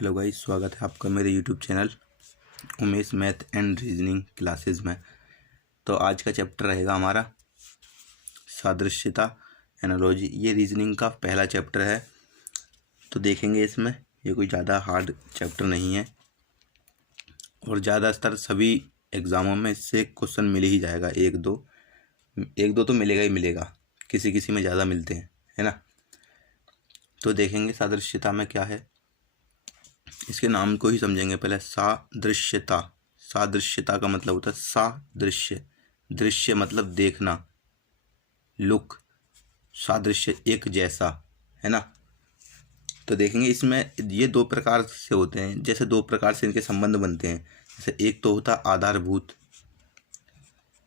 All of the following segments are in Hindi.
हेलो गाइस, स्वागत है आपका मेरे YouTube channel Umesh math and reasoning classes में। तो आज का चैप्टर रहेगा हमारा सादृश्यता एनालॉजी। ये रीजनिंग का पहला चैप्टर है, तो देखेंगे इसमें। ये कोई ज़्यादा हार्ड चैप्टर नहीं है और ज़्यादातर सभी एग्ज़ामों में इससे क्वेश्चन मिल ही जाएगा। एक दो तो मिलेगा ही मिलेगा, किसी किसी में ज़्यादा मिलते हैं, है ना। तो देखेंगे सादृश्यता में क्या है, इसके नाम को ही समझेंगे पहले। सादृश्यता, सादृश्यता का मतलब होता है सादृश्य। दृश्य मतलब देखना, लुक। सादृश्य एक जैसा, है ना। तो देखेंगे इसमें ये दो प्रकार से होते हैं, जैसे दो प्रकार से इनके संबंध बनते हैं। जैसे एक तो होता है आधारभूत,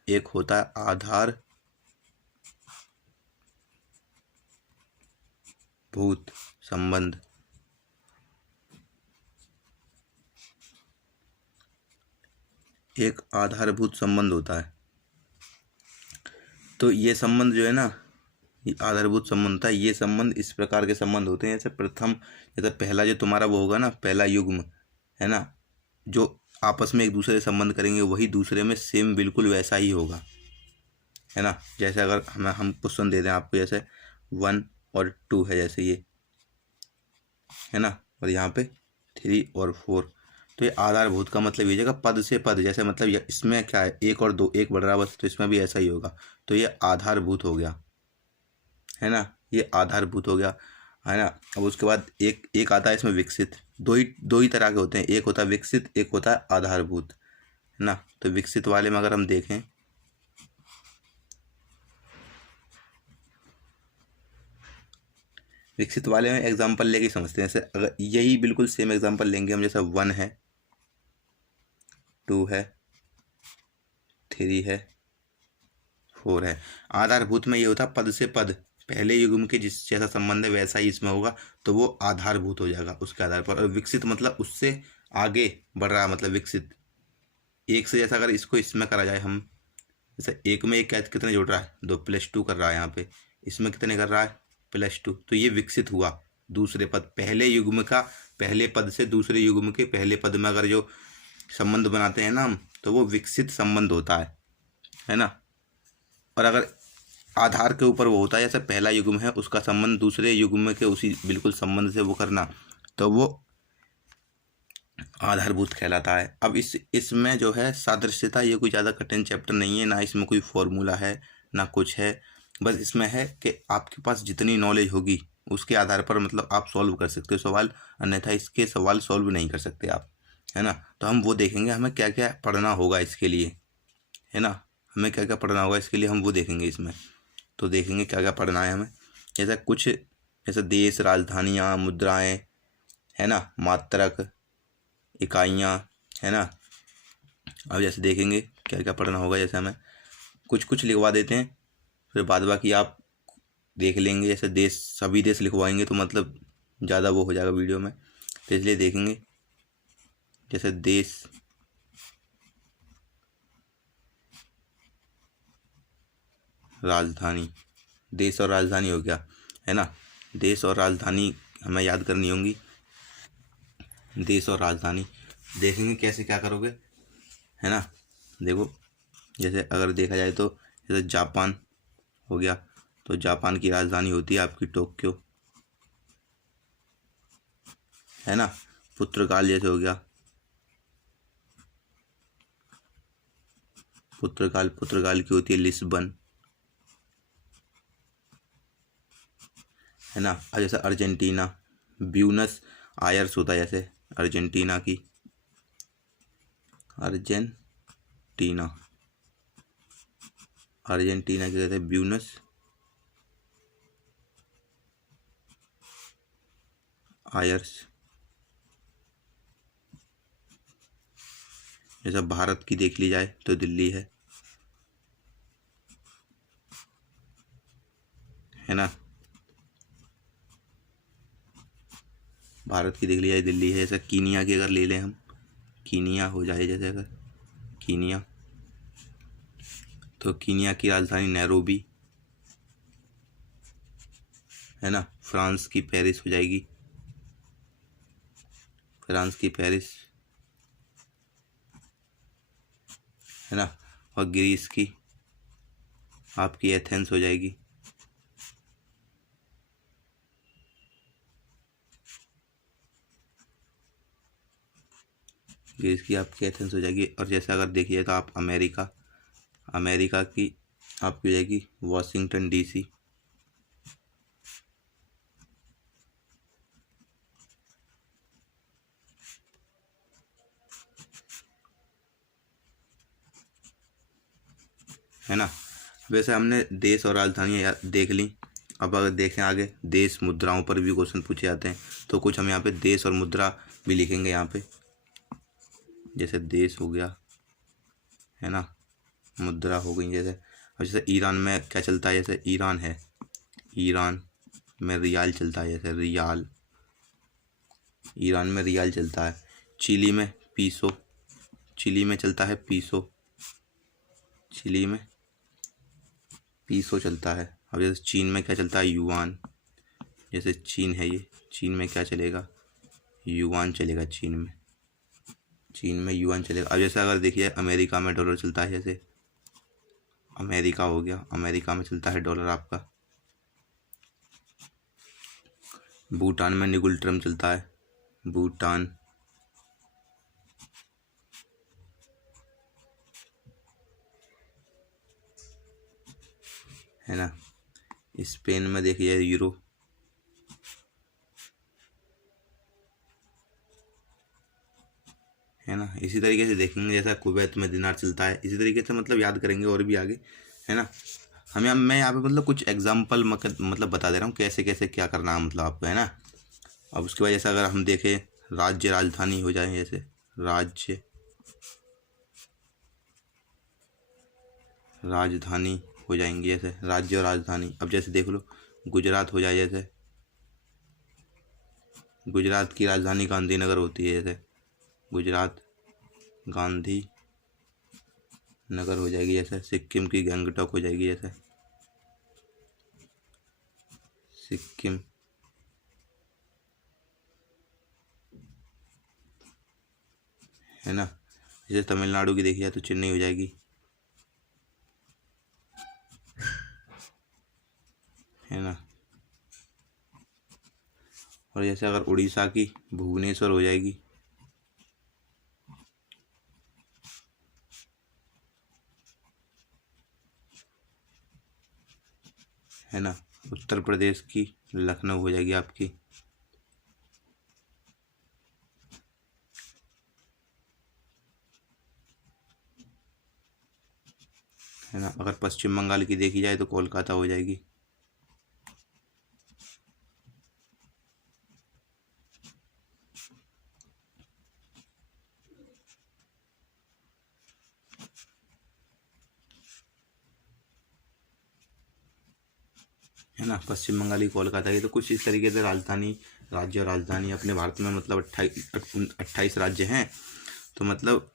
एक होता है आधारभूत संबंध। एक आधारभूत संबंध होता है। तो ये संबंध जो है ना, ये आधारभूत संबंध था। ये संबंध इस प्रकार के संबंध होते हैं, जैसे पहला जो तुम्हारा वो होगा ना, पहला युग्म, है ना, जो आपस में एक दूसरे से संबंध करेंगे वही दूसरे में सेम बिल्कुल वैसा ही होगा, है ना। जैसे अगर हम क्वेश्चन दे दें आपको, जैसे 1 और 2 है, जैसे ये, है ना, और यहाँ पे 3 और 4। तो ये आधारभूत का मतलब ये जगह पद से पद, जैसे मतलब इसमें क्या है, 1 और 2, 1 बढ़ रहा है बस, तो इसमें भी ऐसा ही होगा। तो ये आधारभूत हो गया, है ना, ये आधारभूत हो गया, है ना। अब उसके बाद एक आता है इसमें विकसित। दो ही तरह के होते हैं, एक होता है विकसित, एक होता है आधारभूत, है ना। तो विकसित वाले में अगर हम देखें, विकसित वाले में एग्जाम्पल लेके समझते हैं। जैसे अगर यही बिल्कुल सेम एग्जाम्पल लेंगे हम, जैसे 1 है, 2 है, 3 है, 4 है। आधारभूत में ये होता है पद से पद, पहले युग्म के जिस जैसा संबंध है वैसा ही इसमें होगा, तो वो आधारभूत हो जाएगा उसके आधार पर। और विकसित मतलब उससे आगे बढ़ रहा है, मतलब विकसित एक से। जैसा अगर इसको इसमें करा जाए हम, जैसे एक में एक कितने जोड़ रहा है, 2 +2 कर रहा है यहाँ पे, इसमें कितने कर रहा है, +2। तो ये विकसित हुआ दूसरे पद, पहले युग्म का पहले पद से दूसरे युग्म के पहले पद में अगर जो संबंध बनाते हैं ना हम, तो वो विकसित संबंध होता है ना। और अगर आधार के ऊपर वो होता है, जैसे पहला युग्म है उसका संबंध दूसरे युग्म के उसी बिल्कुल संबंध से वो करना, तो वो आधारभूत कहलाता है। अब इसमें जो है सादृश्यता, ये कोई ज़्यादा कठिन चैप्टर नहीं है, ना इसमें कोई फॉर्मूला है ना कुछ है। बस इसमें है कि आपके पास जितनी नॉलेज होगी उसके आधार पर मतलब आप सॉल्व कर सकते हो सवाल, अन्यथा इसके सवाल सॉल्व नहीं कर सकते आप, है ना। तो हम वो देखेंगे हमें क्या क्या पढ़ना होगा इसके लिए, है ना। हमें क्या क्या पढ़ना होगा इसके लिए हम वो देखेंगे इसमें। तो देखेंगे क्या क्या पढ़ना है हमें। जैसे देश, राजधानियाँ, मुद्राएं, है ना, मात्रक, इकाइयाँ, है ना। अब जैसे देखेंगे क्या क्या पढ़ना होगा। जैसे हमें कुछ कुछ लिखवा देते हैं, फिर बाद बाकी आप देख लेंगे। जैसे देश, सभी देश लिखवाएंगे तो मतलब ज़्यादा वो हो जाएगा वीडियो में, तो इसलिए देखेंगे। जैसे देश, राजधानी, देश और राजधानी हो गया, है ना। देश और राजधानी हमें याद करनी होंगी। देश और राजधानी देखेंगे कैसे क्या करोगे, है ना। देखो, जैसे अगर देखा जाए तो जैसे जापान हो गया, तो जापान की राजधानी होती है आपकी टोक्यो, है ना। पुर्तगाल जैसे हो गया, पुर्तगाल की होती है लिस्बन, है ना। और जैसे अर्जेंटीना, ब्यूनस आयर्स होता है, जैसे अर्जेंटीना की, अर्जेंटीना की कहते हैं ब्यूनस आयर्स। जैसे भारत की देख ली जाए तो दिल्ली है ना। भारत की देख ली जाए दिल्ली है। जैसे कीनिया की अगर ले लें हम, कीनिया हो जाए, जैसे अगर कीनिया, तो कीनिया की राजधानी नैरोबी, है ना। फ्रांस की पेरिस हो जाएगी, फ्रांस की पेरिस, है ना। और ग्रीस की आपकी एथेंस हो जाएगी। ग्रीस की आपकी एथेंस हो जाएगी। और जैसे अगर देखिए तो आप अमेरिका की आपकी हो जाएगी वाशिंगटन डीसी, है ना। वैसे हमने देश और राजधानी देख ली। अब अगर देखें आगे, देश मुद्राओं पर भी क्वेश्चन पूछे जाते हैं, तो कुछ हम यहाँ पे देश और मुद्रा भी लिखेंगे यहाँ पे। जैसे देश हो गया, है ना, मुद्रा हो गई। जैसे अब जैसे ईरान में क्या चलता है, जैसे ईरान है, ईरान में रियाल चलता है, जैसे रियाल, ईरान में रियाल चलता है। चिली में पीसो, चिली में चलता है पीसो, चिली में पीसो चलता है। अब जैसे चीन में क्या चलता है, युआन, जैसे चीन है ये, चीन में क्या चलेगा, युआन चलेगा चीन में, चीन में युआन चलेगा। अब जैसे अगर देखिए अमेरिका में डॉलर चलता है, जैसे अमेरिका हो गया, अमेरिका में चलता है डॉलर आपका। भूटान में निगुल ट्रम चलता है, भूटान, है ना। स्पेन में देखिए यूरो, है ना। इसी तरीके से देखेंगे, जैसा कुवैत में दिनार चलता है, इसी तरीके से मतलब याद करेंगे और भी आगे, है ना। मैं यहाँ पे मतलब कुछ एग्जाम्पल मतलब बता दे रहा हूँ कैसे कैसे क्या करना है मतलब आपको, है ना। अब उसके बाद जैसे अगर हम देखें राज्य राजधानी हो जाए, जैसे राज्य राजधानी हो जाएंगी, जैसे राज्य और राजधानी। अब जैसे देख लो गुजरात हो जाए, जैसे गुजरात की राजधानी गांधीनगर होती है, जैसे गुजरात गांधी नगर हो जाएगी। जैसे सिक्किम की गंगटोक हो जाएगी, जैसे सिक्किम, है ना। जैसे तमिलनाडु की देखी जाए तो चेन्नई हो जाएगी, है ना। और जैसे अगर उड़ीसा की भुवनेश्वर हो जाएगी, है ना। उत्तर प्रदेश की लखनऊ हो जाएगी आपकी, है ना। अगर पश्चिम बंगाल की देखी जाए तो कोलकाता हो जाएगी, है ना। पश्चिम बंगाल की कोलकाता की। तो कुछ इस तरीके से राजधानी, राज्य और राजधानी अपने भारत में मतलब 28 राज्य हैं। तो मतलब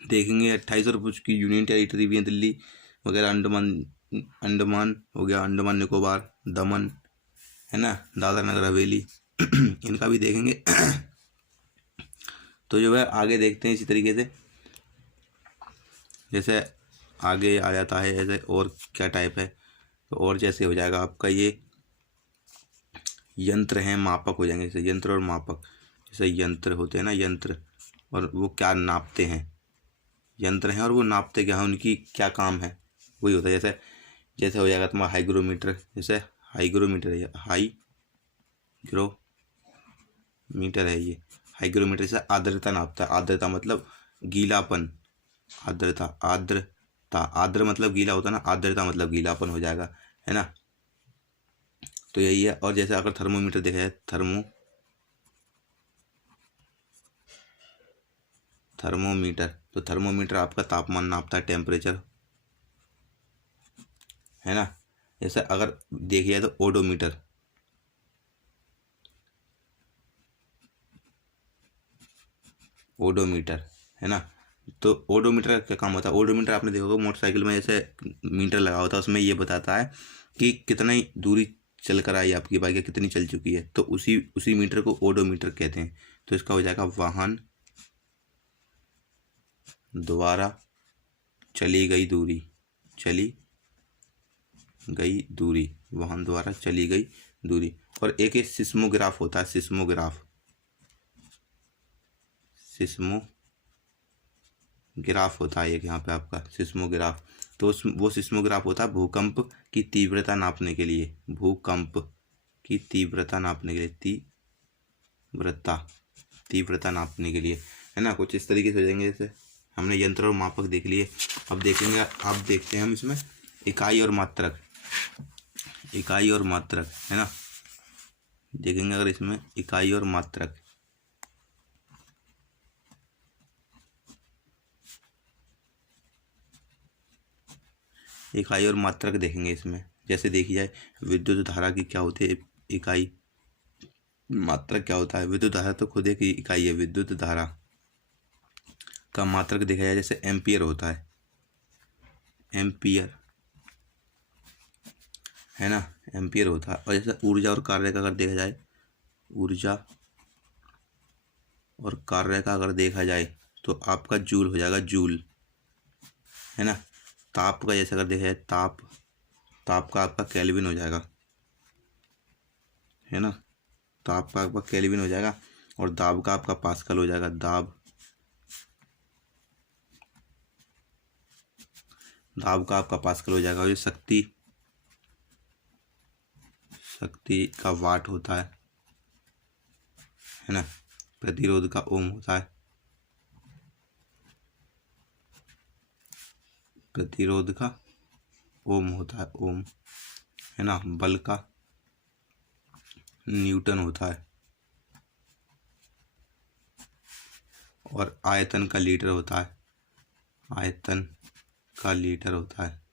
देखेंगे 28, और कुछ की यूनियन टेरिटरी भी है, दिल्ली वगैरह, अंडमान, अंडमान हो गया, अंडमान निकोबार, दमन, है ना, दादरा नगर हवेली इनका भी देखेंगे। तो जो है आगे देखते हैं इसी तरीके से, जैसे आगे आ जाता है जैसे और क्या टाइप है। तो और जैसे हो जाएगा आपका ये यंत्र हैं, मापक हो जाएंगे, जैसे यंत्र और मापक। जैसे यंत्र होते हैं ना, यंत्र, और वो क्या नापते हैं, यंत्र हैं और वो नापते क्या हैं, उनकी क्या काम है, वही होता है। जैसे जैसे हो जाएगा तुम्हारा हाइग्रोमीटर, जैसे हाइग्रोमीटर है, हाइग्रोमीटर है ये, हाइग्रोमीटर से आर्द्रता नापता है। आर्द्रता मतलब गीलापन, आर्द्रता, आर्द्रता, आर्द्र मतलब गीला होता है ना, आर्द्रता मतलब गीलापन हो जाएगा, है ना। तो यही है। और जैसे अगर थर्मोमीटर देखा जाए, थर्मोमीटर, तो थर्मोमीटर आपका तापमान नापता है, टेम्परेचर, है ना। जैसे अगर देखिए तो ओडोमीटर, ओडोमीटर, है ना। तो ओडोमीटर का क्या काम होता है, ओडोमीटर आपने देखा होगा मोटरसाइकिल में जैसे मीटर लगा होता है, उसमें ये बताता है कि कितनी दूरी चल कर आई आपकी बाइक, या कितनी चल चुकी है, तो उसी मीटर को ओडोमीटर कहते हैं। तो इसका हो जाएगा वाहन द्वारा चली गई दूरी, चली गई दूरी, वाहन द्वारा चली गई दूरी। और एक सिस्मोग्राफ होता है, सिस्मोग्राफ, सिस्मोग्राफ होता है एक यहाँ पे आपका सिस्मोग्राफ। तो वो सिस्मोग्राफ होता है भूकंप की तीव्रता नापने के लिए, भूकंप की तीव्रता नापने के लिए, तीव्रता नापने के लिए, है ना। कुछ इस तरीके से हो जाएंगे। जैसे हमने यंत्र और मापक देख लिए, अब देखेंगे, अब देखते हैं हम इसमें इकाई और मात्रक, इकाई और मात्रक, है ना। देखेंगे अगर इसमें इकाई और मात्रक, इकाई और मात्रक देखेंगे इसमें। जैसे देखी जाए विद्युत धारा की क्या होती है इकाई, मात्रक क्या होता है। विद्युत धारा तो खुद एक इकाई है, विद्युत धारा का मात्रक देखा जाए जैसे एम्पियर होता है, एम्पियर, है ना, एम्पियर होता है। और जैसे ऊर्जा और कार्य का अगर देखा जाए, ऊर्जा और कार्य का अगर देखा जाए तो आपका जूल हो जाएगा, जूल, है ना। ताप का जैसे अगर देखा जाए, ताप का आपका केल्विन हो जाएगा, है ना, ताप का आपका केल्विन हो जाएगा। और दाब का आपका पास्कल हो जाएगा, दाब का आपका पास्कल हो जाएगा। और ये शक्ति का वाट होता है ना। प्रतिरोध का ओम होता है, प्रतिरोध का ओम होता है, ओम, है ना। बल का न्यूटन होता है। और आयतन का लीटर होता है, आयतन का लीटर होता है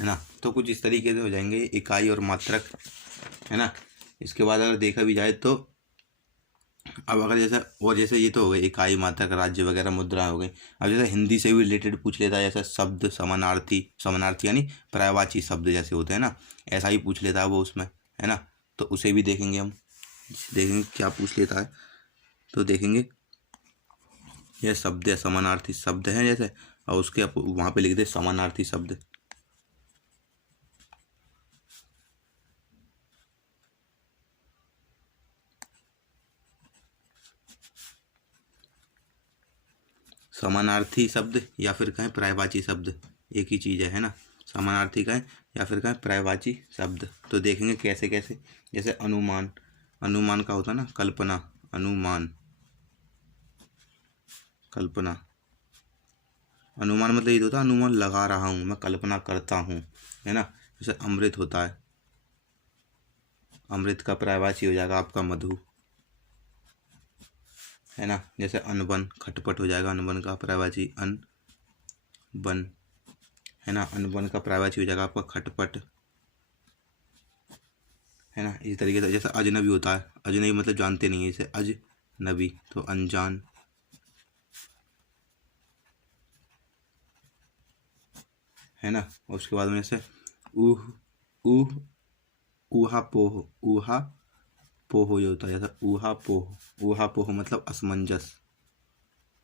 ना। तो कुछ इस तरीके से हो जाएंगे इकाई और मात्रक, है ना। इसके बाद अगर देखा भी जाए तो अब अगर जैसा, और जैसे ये तो हो गए इकाई, मात्रक, राज्य वगैरह, मुद्रा हो गई। अब जैसे हिंदी से भी रिलेटेड पूछ लेता है, जैसा शब्द समानार्थी, समानार्थी यानी पर्यायवाची शब्द जैसे होते हैं ना, ऐसा ही पूछ लेता है वो उसमें, है ना। तो उसे भी देखेंगे हम, देखेंगे क्या पूछ लेता है। तो देखेंगे यह शब्द है, समानार्थी शब्द है जैसे, और उसके वहाँ पे लिख दे समानार्थी शब्द, समानार्थी शब्द या फिर कहें पर्यायवाची शब्द, एक ही चीज़ है ना। समानार्थी कहें या फिर कहें पर्यायवाची शब्द। तो देखेंगे कैसे कैसे। जैसे अनुमान, अनुमान का होता है ना कल्पना, अनुमान, कल्पना, अनुमान मतलब ये होता है अनुमान लगा रहा हूँ, मैं कल्पना करता हूँ, है ना। जैसे अमृत होता है, अमृत का पर्यायवाची हो जाएगा आपका मधु, है ना। जैसे अनबन, खटपट हो जाएगा अनबन का पर्यायवाची अनबन, है ना। अनबन का पर्यायवाची हो जाएगा आपका खटपट, है ना। इसी तरीके से जैसे अजनबी होता है, अजनबी मतलब जानते नहीं है, जैसे अजनबी तो अनजान, है ना। और उसके बाद में जैसे ऊह, ऊह, ऊहा पोह, ऊहा पोह ये होता है। जैसे ऊहा पोह, ऊहा पोह मतलब असमंजस,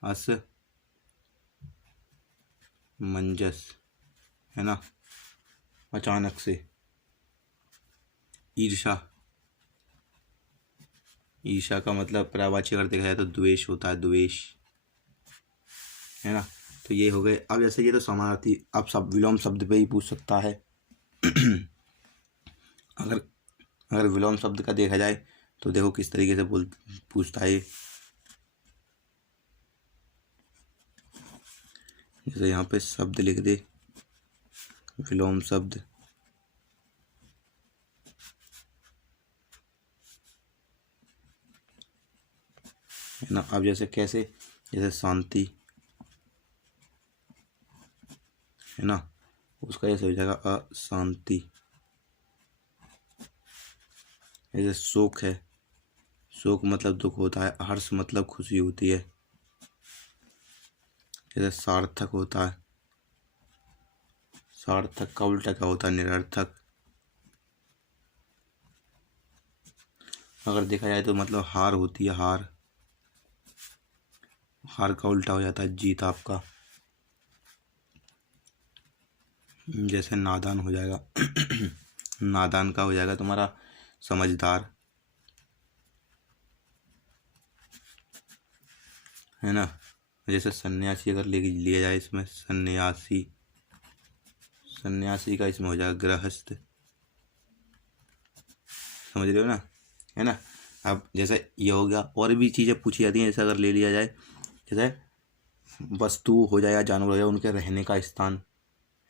असमंजस, है ना, अचानक से। ईर्षा, ईर्षा का मतलब पर्यायवाची अगर देखा जाए तो द्वेष होता है, द्वेष, है ना। तो ये हो गए। अब जैसे ये तो समानार्थी, अब सब विलोम शब्द पे ही पूछ सकता है। अगर अगर विलोम शब्द का देखा जाए तो देखो किस तरीके से पूछता है। जैसे यहाँ पे शब्द लिख दे, विलोम शब्द, है ना। अब जैसे कैसे, जैसे शांति, है ना, उसका जैसे हो जाएगा अशांति। जैसे शोक है, शोक मतलब दुख होता है, हर्ष मतलब खुशी होती है। जैसे सार्थक होता है, सार्थक का उल्टा क्या होता है, निरर्थक, अगर देखा जाए तो मतलब हार होती है, हार, हार का उल्टा हो जाता है जीत आपका। जैसे नादान हो जाएगा नादान का हो जाएगा तुम्हारा समझदार, है ना। जैसे सन्यासी अगर ले लिया जाए, इसमें सन्यासी, सन्यासी का इसमें हो जाएगा गृहस्थ, समझ रहे हो ना, है ना। अब जैसे ये हो गया, और भी चीज़ें पूछी जाती हैं, जैसे अगर ले लिया जाए, जैसे वस्तु हो जाए या जानवर हो जाए, उनके रहने का स्थान,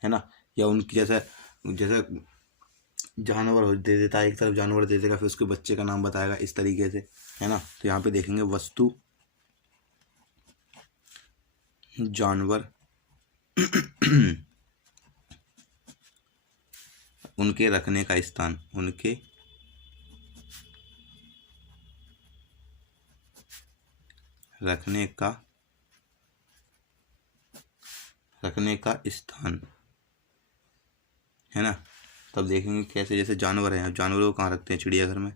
है ना, या उनकी जैसे, जैसे जानवर हो दे देता है, एक तरफ जानवर दे देगा, फिर उसके बच्चे का नाम बताएगा, इस तरीके से, है ना। तो यहाँ पे देखेंगे वस्तु, जानवर उनके रखने का स्थान, उनके रखने का स्थान, है ना। तब देखेंगे कैसे, जैसे जानवर हैं, जानवरों को कहाँ रखते हैं, चिड़ियाघर में,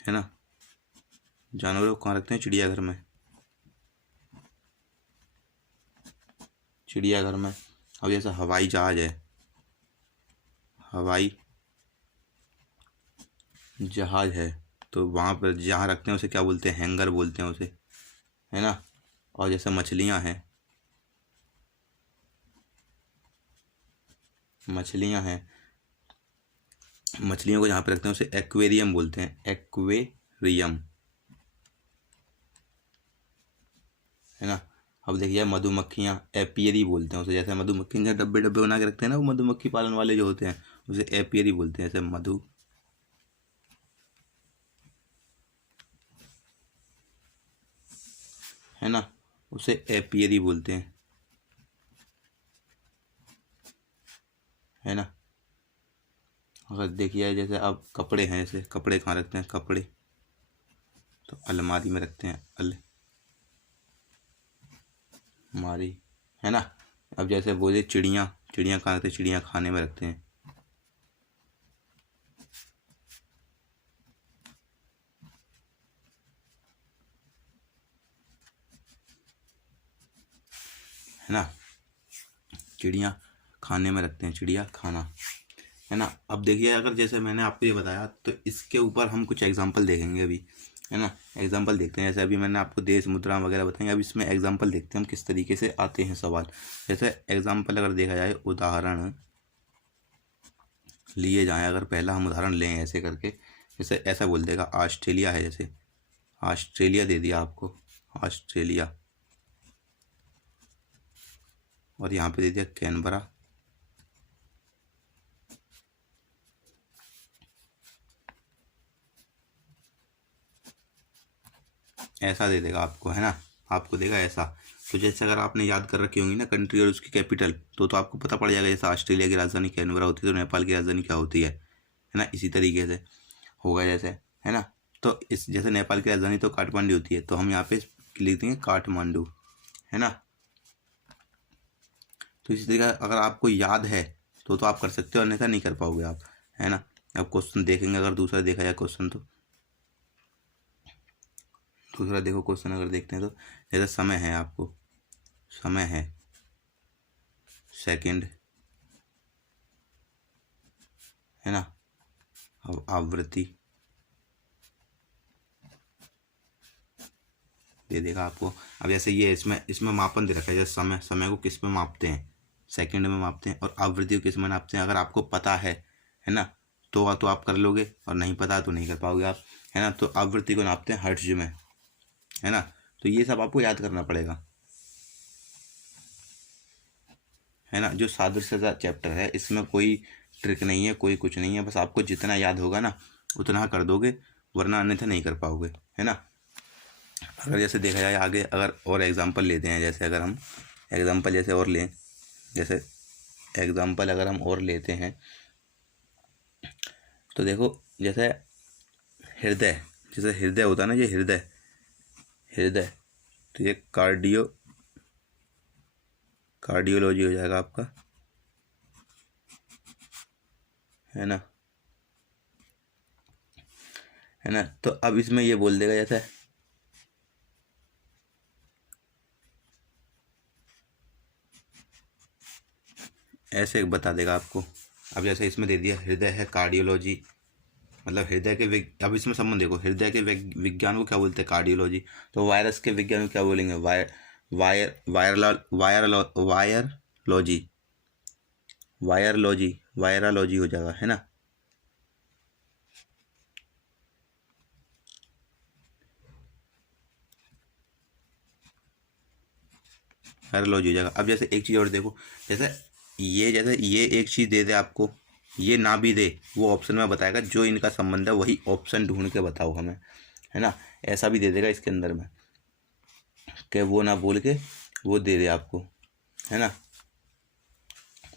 है ना। जानवरों को कहाँ रखते हैं, चिड़ियाघर में, चिड़ियाघर में। अब जैसे हवाई जहाज है, हवाई जहाज है, तो वहाँ पर जहाँ रखते हैं उसे क्या बोलते हैं, हैंगर बोलते हैं उसे, है ना। और जैसे मछलियाँ हैं, मछलियाँ हैं, मछलियों को जहाँ पे रखते हैं उसे एक्वेरियम बोलते हैं, एक्वेरियम, है ना। अब देखिए मधुमक्खियाँ, एपियरी बोलते हैं उसे, जैसे मधुमक्खी जहाँ डब्बे डब्बे बना के रखते हैं ना, वो मधुमक्खी पालन वाले जो होते हैं उसे एपियरी बोलते हैं, जैसे मधु, है ना, उसे एपियरी बोलते हैं, है ना। अगर देखिए जैसे अब कपड़े हैं, जैसे कपड़े कहाँ रखते हैं, कपड़े तो अलमारी में रखते हैं, अलमारी, है ना। अब जैसे बोले चिड़ियाँ, चिड़ियाँ कहाँ रखते हैं, चिड़ियाँ खाने में रखते हैं, है ना। चिड़ियाँ खाने में रखते हैं, चिड़िया खाना, है ना। अब देखिए अगर जैसे मैंने आपको ये बताया, तो इसके ऊपर हम कुछ एग्जांपल देखेंगे अभी, है ना। एग्जांपल देखते हैं, जैसे अभी मैंने आपको देश मुद्रा वगैरह बताएंगे, अब इसमें एग्जांपल देखते हैं हम किस तरीके से आते हैं सवाल। जैसे एग्जांपल अगर देखा जाए, उदाहरण लिए जाएँ, अगर पहला हम उदाहरण लें ऐसे करके, जैसे ऐसा बोल देगा ऑस्ट्रेलिया है, जैसे ऑस्ट्रेलिया दे दिया आपको, ऑस्ट्रेलिया, और यहाँ पे दे दिया कैनबरा, ऐसा दे देगा आपको, है ना, आपको देगा ऐसा। तो जैसे अगर आपने याद कर रखी होंगी ना कंट्री और उसकी कैपिटल, तो आपको पता पड़ जाएगा, जैसे ऑस्ट्रेलिया की राजधानी कैनबरा होती है, तो नेपाल की राजधानी क्या होती है ना। इसी तरीके से होगा जैसे, है ना। तो इस जैसे नेपाल की राजधानी तो काठमांडू होती है, तो हम यहाँ पे लिख देंगे काठमांडू, है ना। तो इसी तरीके अगर आपको याद है तो आप कर सकते हो, अन्यथा नहीं कर पाओगे आप, है ना। अब क्वेश्चन देखेंगे, अगर दूसरा देखा जाए क्वेश्चन, तो दूसरा देखो क्वेश्चन अगर देखते हैं, तो जैसे समय है, आपको समय है, सेकंड, है ना। अब आवृत्ति दे देगा आपको। अब जैसे ये इसमें इसमें मापन दे रखा है, जैसे समय, समय को किस में मापते हैं, सेकंड में मापते हैं, और आवृत्ति को किस में मापते हैं। अगर आपको पता है ना, तो आप कर लोगे, और नहीं पता तो नहीं कर पाओगे आप, है ना। तो आवृत्ति को नापते हैं हर्ट्ज में, है ना। तो ये सब आपको याद करना पड़ेगा, है ना। जो सादृश्यता चैप्टर है, इसमें कोई ट्रिक नहीं है, कोई कुछ नहीं है, बस आपको जितना याद होगा ना उतना कर दोगे, वरना अन्यथा नहीं कर पाओगे, है ना। अगर जैसे देखा जाए आगे, अगर और एग्जांपल लेते हैं, जैसे अगर हम एग्जांपल जैसे और लें, जैसे एग्जांपल अगर हम और लेते हैं, तो देखो जैसे हृदय, जैसे हृदय होता है ना, ये हृदय, हृदय, तो ये कार्डियोलॉजी हो जाएगा आपका, है ना। है ना। तो अब इसमें ये बोल देगा जैसे ऐसे बता देगा आपको। अब जैसे इसमें दे दिया हृदय है कार्डियोलॉजी, मतलब हृदय के अब इसमें संबंध देखो, हृदय के विज्ञान को क्या बोलते हैं कार्डियोलॉजी, तो वायरस के विज्ञान को क्या बोलेंगे वायरलॉजी, वायरलॉजी हो जाएगा, है ना। वायरलॉजी हो जाएगा। अब जैसे एक चीज़ और देखो, जैसे ये एक चीज़ दे दे आपको, ये ना भी दे, वो ऑप्शन में बताएगा जो इनका संबंध है वही ऑप्शन ढूंढ के बताओ हमें, है ना। ऐसा भी दे देगा इसके अंदर में कि वो ना बोल के वो दे दे आपको, है ना।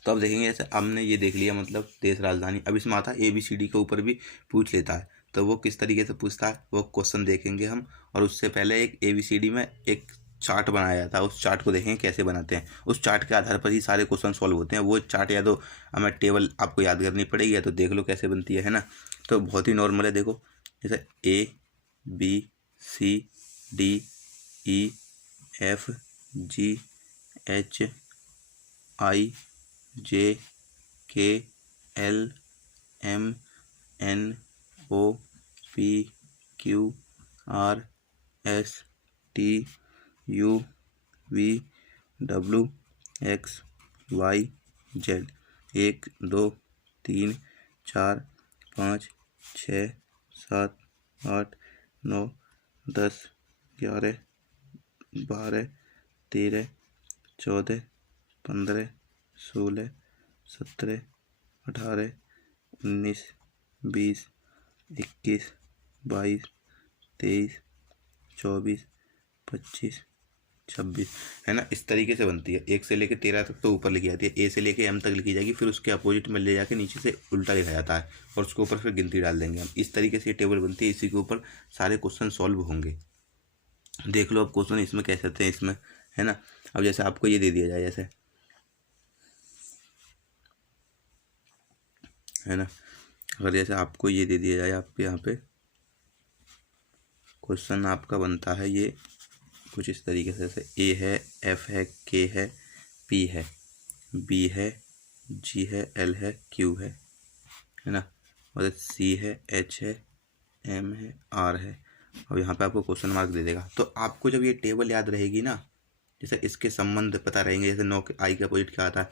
तो अब देखेंगे जैसे हमने ये देख लिया मतलब देश राजधानी। अब इसमें आता है ABCD के ऊपर भी पूछ लेता है, तो वो किस तरीके से पूछता है वो क्वेश्चन देखेंगे हम। और उससे पहले एक ABCD में एक चार्ट बनाया जाता है, उस चार्ट को देखेंगे कैसे बनाते हैं। उस चार्ट के आधार पर ही सारे क्वेश्चन सॉल्व होते हैं। वो चार्ट या तो हमें टेबल आपको याद करनी पड़ेगी या तो देख लो कैसे बनती है ना। तो बहुत ही नॉर्मल है, देखो जैसे ABCDEFGHIJKLMNOPQRSTUVWXYZ 1 2 3 4 5 6 7 8 9 10 11 12 13 14 15 16 17 18 19 20 21 22 23 24 25 26, है ना। इस तरीके से बनती है। 1 से लेकर 13 तक तो ऊपर लिखी जाती है, A से लेकर M तक लिखी जाएगी, फिर उसके अपोजिट में ले जाके नीचे से उल्टा लिखा जाता है और उसके ऊपर फिर गिनती डाल देंगे हम। इस तरीके से टेबल बनती है, इसी के ऊपर सारे क्वेश्चन सॉल्व होंगे। देख लो अब क्वेश्चन इसमें कैसे आते हैं इसमें, है ना। अब जैसे आपको ये दे दिया जाए जैसे, है ना, अगर जैसे आपको ये दे दिया जाए, आपके यहाँ पे क्वेश्चन आपका बनता है ये कुछ इस तरीके से, जैसे A है, F है, K है, P है, B है, G है, L है, Q है ना, और C है, H है, M है, R है। और यहाँ पे आपको क्वेश्चन मार्क दे देगा। तो आपको जब ये टेबल याद रहेगी ना, जैसे इसके संबंध पता रहेंगे, जैसे 9 के I का अपोजिट क्या आता है,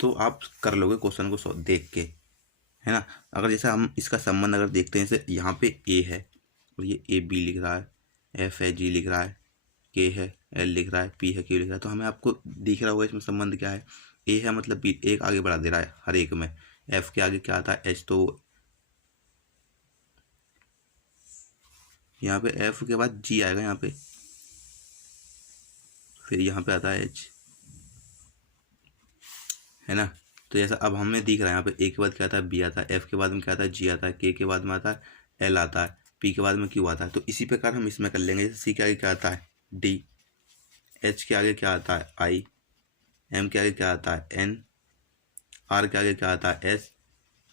तो आप कर लोगे क्वेश्चन को देख के, है ना। अगर जैसे हम इसका संबंध अगर देखते हैं, जैसे यहाँ पे A है और ये AB लिख रहा है, F है, G लिख रहा है, K है, L लिख रहा है, P है, Q लिख रहा है, तो हमें आपको दिख रहा होगा इसमें संबंध क्या है। A है मतलब B एक आगे बढ़ा दे रहा है हर एक में। F के आगे क्या आता है, H, तो यहाँ पे F के बाद G आएगा यहाँ पे, फिर यहाँ पे आता है H, है ना। तो जैसा अब हमें दिख रहा है यहाँ पे A के बाद क्या आता है, B आता है, F के बाद में क्या आता है, G आता है, K के बाद में आता है L आता है, P के बाद में Q आता है। तो इसी प्रकार हम इसमें कर लेंगे। जैसे C के आगे क्या आता है, D, H के आगे क्या आता है, I, M के आगे क्या आता है, N, R के आगे क्या आता है, S,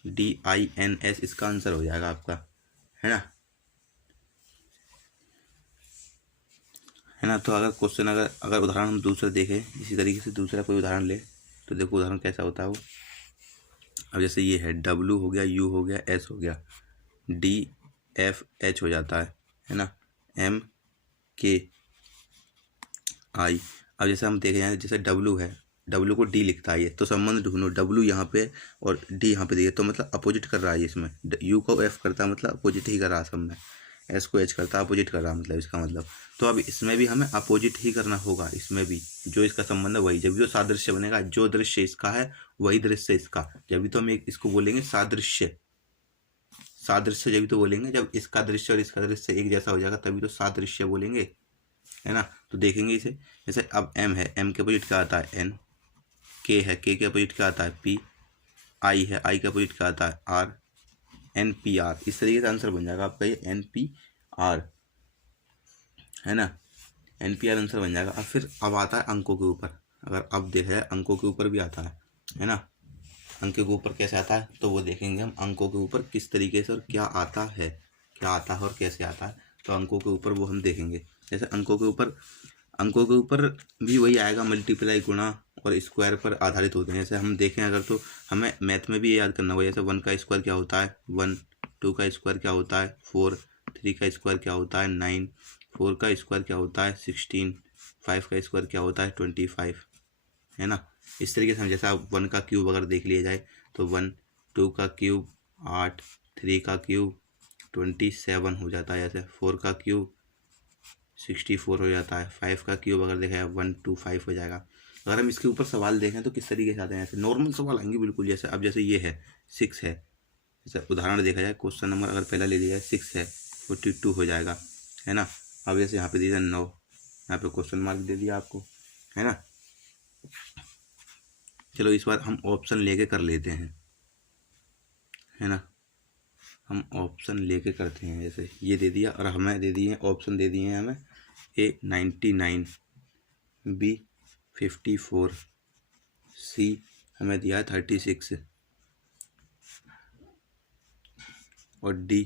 DINS इसका आंसर हो जाएगा आपका, है ना। है ना। तो अगर क्वेश्चन अगर उदाहरण हम दूसरा देखें, इसी तरीके से दूसरा कोई उदाहरण ले, तो देखो उदाहरण कैसा होता है वो। अब जैसे ये है W हो गया, U हो गया, S हो गया, D F H हो जाता है ना, M K I। अब जैसे हम देखें यहाँ, जैसे W है, W को D लिखता है ये, तो संबंध ढूंढो, W यहाँ पे और D यहाँ पे दिए, तो मतलब अपोजिट कर रहा है इसमें। U को F करता है मतलब अपोजिट ही कर रहा है सब में, S को H करता है अपोजिट कर रहा है, मतलब इसका मतलब। तो अब इसमें भी हमें अपोजिट ही करना होगा, इसमें भी जो इसका संबंध है वही, जब भी तो सादृश्य बनेगा, जो दृश्य इसका है वही दृश्य इसका, जब भी तो हम इसको बोलेंगे सादृश्य। सादृश्य जब भी तो बोलेंगे, जब इसका दृश्य और इसका दृश्य एक जैसा हो जाएगा तभी तो सादृश्य बोलेंगे, है ना। तो देखेंगे इसे, जैसे अब M है, M के अपोजिट क्या आता है, N, K है, K के अपोजिट क्या आता है, P, I है, I के अपोजिट क्या आता है, R, NPR। इस तरीके से आंसर बन जाएगा आपका ये NPR, है ना। NPR आंसर बन जाएगा। अब आता है अंकों के ऊपर। अगर अब देखा जाए अंकों के ऊपर भी आता है ना। अंकों के ऊपर कैसे आता है तो वो देखेंगे हम, अंकों के ऊपर किस तरीके से और क्या आता है। क्या आता है और कैसे आता है। तो अंकों के ऊपर वो हम देखेंगे। जैसे अंकों के ऊपर भी वही आएगा, मल्टीप्लाई, गुणा और स्क्वायर पर आधारित होते हैं। जैसे हम देखें अगर, तो हमें मैथ में भी ये याद करना होगा। जैसे 1 का स्क्वायर क्या होता है 1, 2 का स्क्वायर क्या होता है 4, 3 का स्क्वायर क्या होता है 9, 4 का स्क्वायर क्या होता है 16, 5 का स्क्वायर क्या होता है 25, है ना। इस तरीके से हम, जैसा 1 का क्यूब अगर देख लिया जाए तो 1, 2 का क्यूब 8, 3 का क्यूब 27 हो जाता है। जैसे 4 का क्यूब 64 हो जाता है। 5 का क्यूब अगर देखा जाए 125 हो जाएगा। अगर हम इसके ऊपर सवाल देखें तो किस तरीके से आते हैं, ऐसे नॉर्मल सवाल आएंगे बिल्कुल। जैसे अब जैसे ये है 6 है, जैसे उदाहरण देखा जाए, क्वेश्चन नंबर अगर पहला ले लिया जाए 6 है 42 हो जाएगा, है ना। अब जैसे यहाँ पे दे दिया 9, यहाँ पे क्वेश्चन मार्क दे दिया आपको, है ना। चलो इस बार हम ऑप्शन लेके कर लेते हैं, है ना। हम ऑप्शन लेके करते हैं। जैसे ये दे दिया और हमें दे दिए ऑप्शन, दे दिए हैं हमें A 99, B 54, C हमें दिया है 36 और D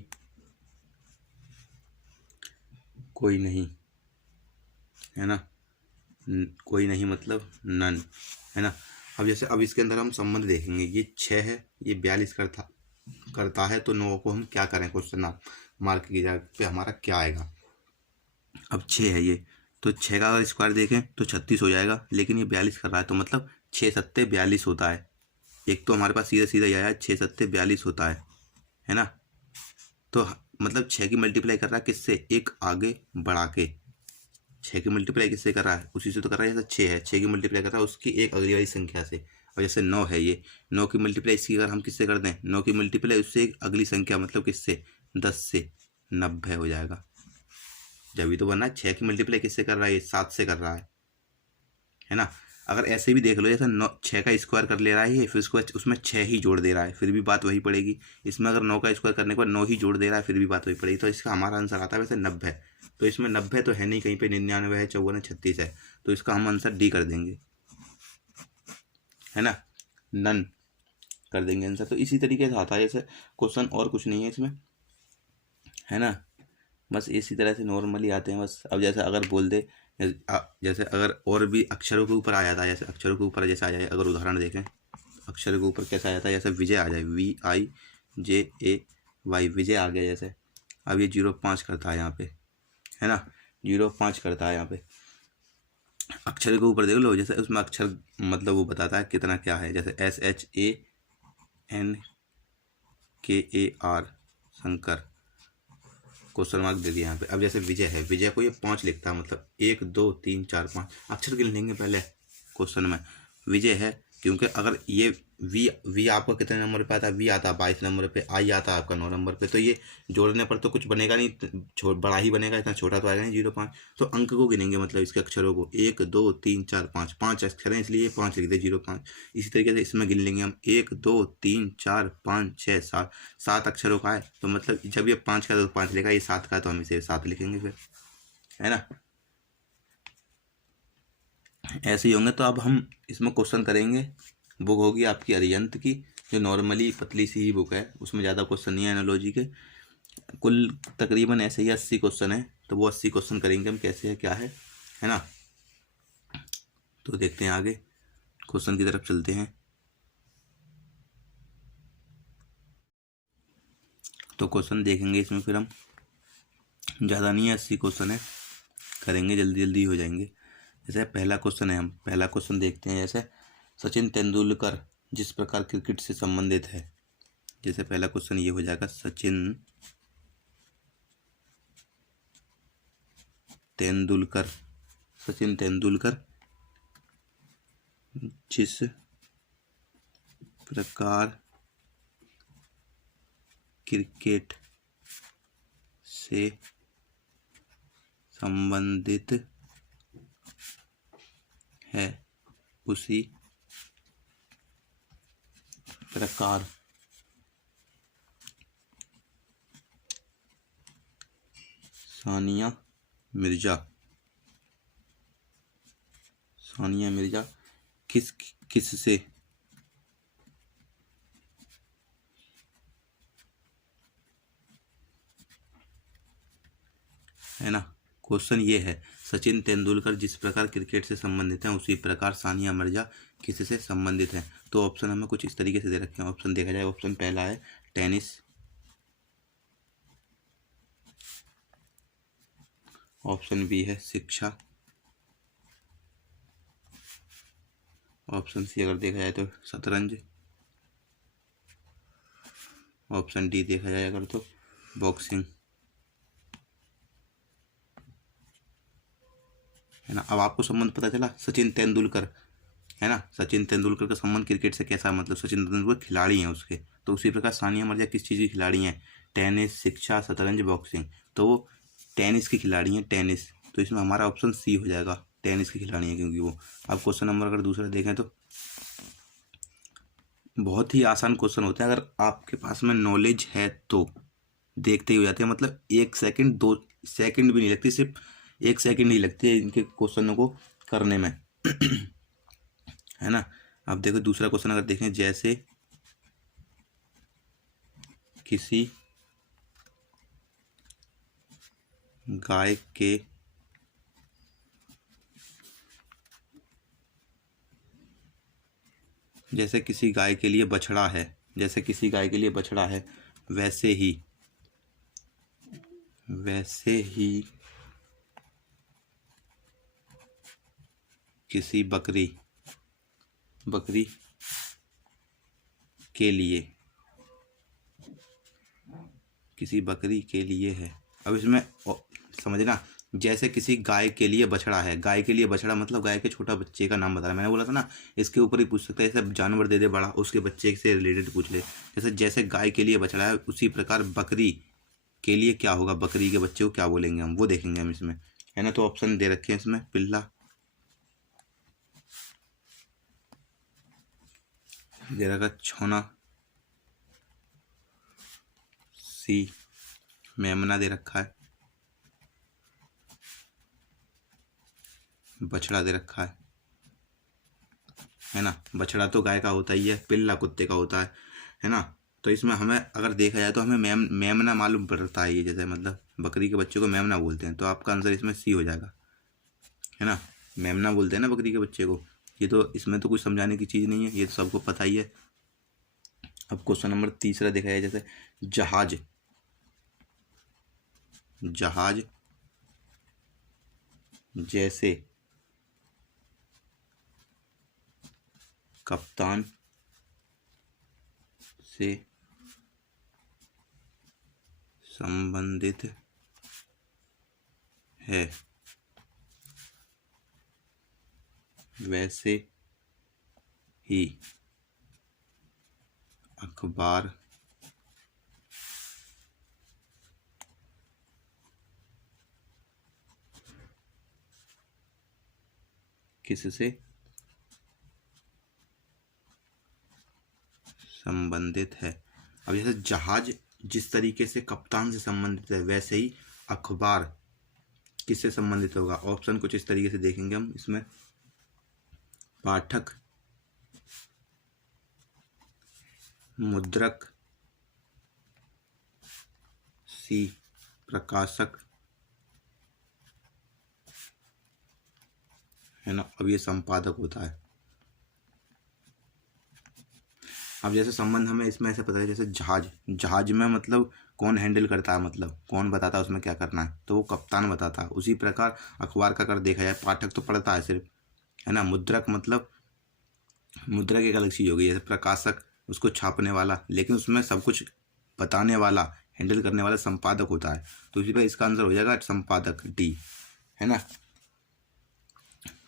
कोई नहीं, है ना। कोई नहीं मतलब नन, है ना। अब जैसे अब इसके अंदर हम संबंध देखेंगे। ये 6 है, ये 42 करता है, तो 9 को हम क्या करें, क्वेश्चन मार्क की जगह पे हमारा क्या आएगा। अब 6 है ये, तो 6 का अगर स्क्वायर देखें तो 36 हो जाएगा, लेकिन ये 42 कर रहा है, तो मतलब 6 सत्ते 42 होता है। एक तो हमारे पास सीधा सीधा ही आया 6 सत्ते 42 होता है ना। तो मतलब 6 की मल्टीप्लाई कर रहा है किससे, एक आगे बढ़ा के। 6 की मल्टीप्लाई किससे कर रहा है, उसी से तो कर रहा है। जैसे 6 है, 6 की मल्टीप्लाई कर रहा है उसकी एक अगली वाली संख्या से। और जैसे 9 है, ये 9 की मल्टीप्लाई इसकी अगर हम किससे कर दें, 9 की मल्टीप्लाई उससे एक अगली संख्या, मतलब किससे, 10 से 90 हो जाएगा। जब भी तो बनना है, 6 की मल्टीप्लाई किससे कर रहा है, ये 7 से कर रहा है ना। अगर ऐसे भी देख लो, जैसे 6 का स्क्वायर कर ले रहा है ये, फिर उसको उसमें 6 ही जोड़ दे रहा है, फिर भी बात वही पड़ेगी। इसमें अगर 9 का स्क्वायर करने के बाद 9 ही जोड़ दे रहा है, फिर भी बात वही पड़ेगी। तो इसका हमारा आंसर आता है वैसे 90। तो इसमें 90 तो है नहीं, कहीं पे 99 है, 54 है, 36 है, तो इसका हम आंसर डी कर देंगे, है ना, नन कर देंगे आंसर। तो इसी तरीके से आता है जैसे क्वेश्चन, और कुछ नहीं है इसमें, है ना। बस इसी तरह से नॉर्मली आते हैं बस। अब जैसे अगर बोल दे, जैसे अगर और भी अक्षरों के ऊपर आ जाता है, जैसे अक्षरों के ऊपर जैसे आ जाए, अगर उदाहरण देखें अक्षर के ऊपर कैसा आ जाता है, जैसे विजय आ जाए, VIJAY, विजय आ गया। जैसे अब ये 0.5 करता है यहाँ पे, है ना, 0.5 करता है यहाँ पे। अक्षर के ऊपर देख लो, जैसे उसमें अक्षर मतलब वो बताता है कितना क्या है। जैसे SHANKAR, शंकर, क्वेश्चन मार्क दे दिया यहाँ पे। अब जैसे विजय है, विजय को ये 5 लिखता है, मतलब 1 2 3 4 5 अक्षर गिन लेंगे पहले क्वेश्चन में। विजय है क्योंकि अगर ये वी आपका कितने नंबर पे आता है, वी आता है 22 नंबर पे, आई आता है आपका 9 नंबर पे, तो ये जोड़ने पर तो कुछ बनेगा नहीं, बड़ा ही बनेगा, इतना छोटा तो आएगा नहीं 0.5। तो अंक को गिनेंगे, मतलब इसके अक्षरों को, 1 2 3 4 5, 5 अक्षर हैं इसलिए 5 लिख दे 0.5। इसी तरीके से इसमें गिन लेंगे हम, 1 2 3 4 5 6 7, 7 अक्षरों का है, तो मतलब जब ये 5 का तो 5 लिखा, ये 7 का तो हम इसे 7 लिखेंगे फिर, है ना। ऐसे ही होंगे। तो अब हम इसमें क्वेश्चन करेंगे। बुक होगी आपकी अरिहंत की, जो नॉर्मली पतली सी ही बुक है, उसमें ज़्यादा क्वेश्चन नहीं है एनालॉजी के। कुल तकरीबन ऐसे ही 80 क्वेश्चन है, तो वो 80 क्वेश्चन करेंगे हम, कैसे है क्या है ना। तो देखते हैं आगे, क्वेश्चन की तरफ चलते हैं। तो क्वेश्चन देखेंगे इसमें, फिर हम ज़्यादा नहीं है, 80 क्वेश्चन है, करेंगे जल्दी जल्दी हो जाएंगे। जैसे पहला क्वेश्चन है, हम पहला क्वेश्चन देखते हैं। जैसे सचिन तेंदुलकर जिस प्रकार क्रिकेट से संबंधित है। जैसे पहला क्वेश्चन ये हो जाएगा, सचिन तेंदुलकर जिस प्रकार क्रिकेट से संबंधित है, उसी प्रकार सानिया मिर्जा किस से है ना। क्वेश्चन ये है, सचिन तेंदुलकर जिस प्रकार क्रिकेट से संबंधित हैं उसी प्रकार सानिया मिर्जा किससे संबंधित हैं। तो ऑप्शन हमें कुछ इस तरीके से दे रखे हैं। ऑप्शन देखा जाए, ऑप्शन पहला है टेनिस, ऑप्शन बी है शिक्षा, ऑप्शन सी अगर देखा जाए तो शतरंज, ऑप्शन डी देखा जाए अगर तो बॉक्सिंग, है ना। अब आपको संबंध पता चला, सचिन तेंदुलकर, है ना, सचिन तेंदुलकर का संबंध क्रिकेट से कैसा, मतलब सचिन तेंदुलकर खिलाड़ी हैं उसके। तो उसी प्रकार सानिया मिर्जा किस चीज़ की खिलाड़ी हैं, टेनिस, शिक्षा, शतरंज, बॉक्सिंग। तो वो टेनिस की खिलाड़ी हैं, टेनिस। तो इसमें हमारा ऑप्शन सी हो जाएगा, टेनिस की खिलाड़ी हैं क्योंकि वो। अब क्वेश्चन नंबर अगर दूसरा देखें तो बहुत ही आसान क्वेश्चन होता है, अगर आपके पास में नॉलेज है तो देखते ही हो जाते हैं। मतलब 1 सेकंड 2 सेकंड भी नहीं लगती, सिर्फ 1 सेकंड ही लगती है इनके क्वेश्चनों को करने में है ना। अब देखो दूसरा क्वेश्चन अगर देखें, जैसे किसी गाय के जैसे किसी गाय के लिए बछड़ा है, जैसे किसी गाय के लिए बछड़ा है, वैसे ही किसी बकरी के लिए, किसी बकरी के लिए है। अब इसमें समझना, जैसे किसी गाय के लिए बछड़ा है, गाय के लिए बछड़ा मतलब गाय के छोटा बच्चे का नाम बता रहा है। मैंने बोला था ना, इसके ऊपर ही पूछ सकता है, जैसे जानवर दे दे बड़ा, उसके बच्चे से रिलेटेड पूछ ले। जैसे गाय के लिए बछड़ा है, उसी प्रकार बकरी के लिए क्या होगा, बकरी के बच्चे को क्या बोलेंगे हम, वो देखेंगे हम इसमें, है ना। तो ऑप्शन दे रखे हैं इसमें, पिल्ला दे रखा, छौना, सी मेमना दे रखा है, बछड़ा दे रखा है ना। बछड़ा तो गाय का होता ही है, पिल्ला कुत्ते का होता है ना। तो इसमें हमें अगर देखा जाए तो हमें मेमना मालूम पड़ता है, ये जैसे मतलब बकरी के बच्चे को मेमना बोलते हैं। तो आपका आंसर इसमें सी हो जाएगा, है ना। मेमना बोलते हैं ना बकरी के बच्चे को। ये तो इसमें तो कुछ समझाने की चीज़ नहीं है, ये तो सबको पता ही है। अब क्वेश्चन नंबर तीसरा देखा जाए, जैसे जहाज जैसे कप्तान से संबंधित है, वैसे ही अखबार किससे संबंधित है। अब जैसे जहाज जिस तरीके से कप्तान से संबंधित है, वैसे ही अखबार किससे संबंधित होगा। ऑप्शन कुछ इस तरीके से देखेंगे हम इसमें, पाठक, मुद्रक, सी प्रकाशक, है ना। अब ये संपादक होता है। अब जैसे संबंध हमें इसमें ऐसे पता है, जैसे जहाज में मतलब कौन हैंडल करता है, मतलब कौन बताता है उसमें क्या करना है, तो वो कप्तान बताता है। उसी प्रकार अखबार का अगर देखा जाए, पाठक तो पढ़ता है सिर्फ, है ना। मुद्रक मतलब मुद्रक एक अलग चीज़ हो गई, जैसे प्रकाशक उसको छापने वाला, लेकिन उसमें सब कुछ बताने वाला, हैंडल करने वाला संपादक होता है। तो इसी पर इसका आंसर हो जाएगा संपादक, डी, है ना।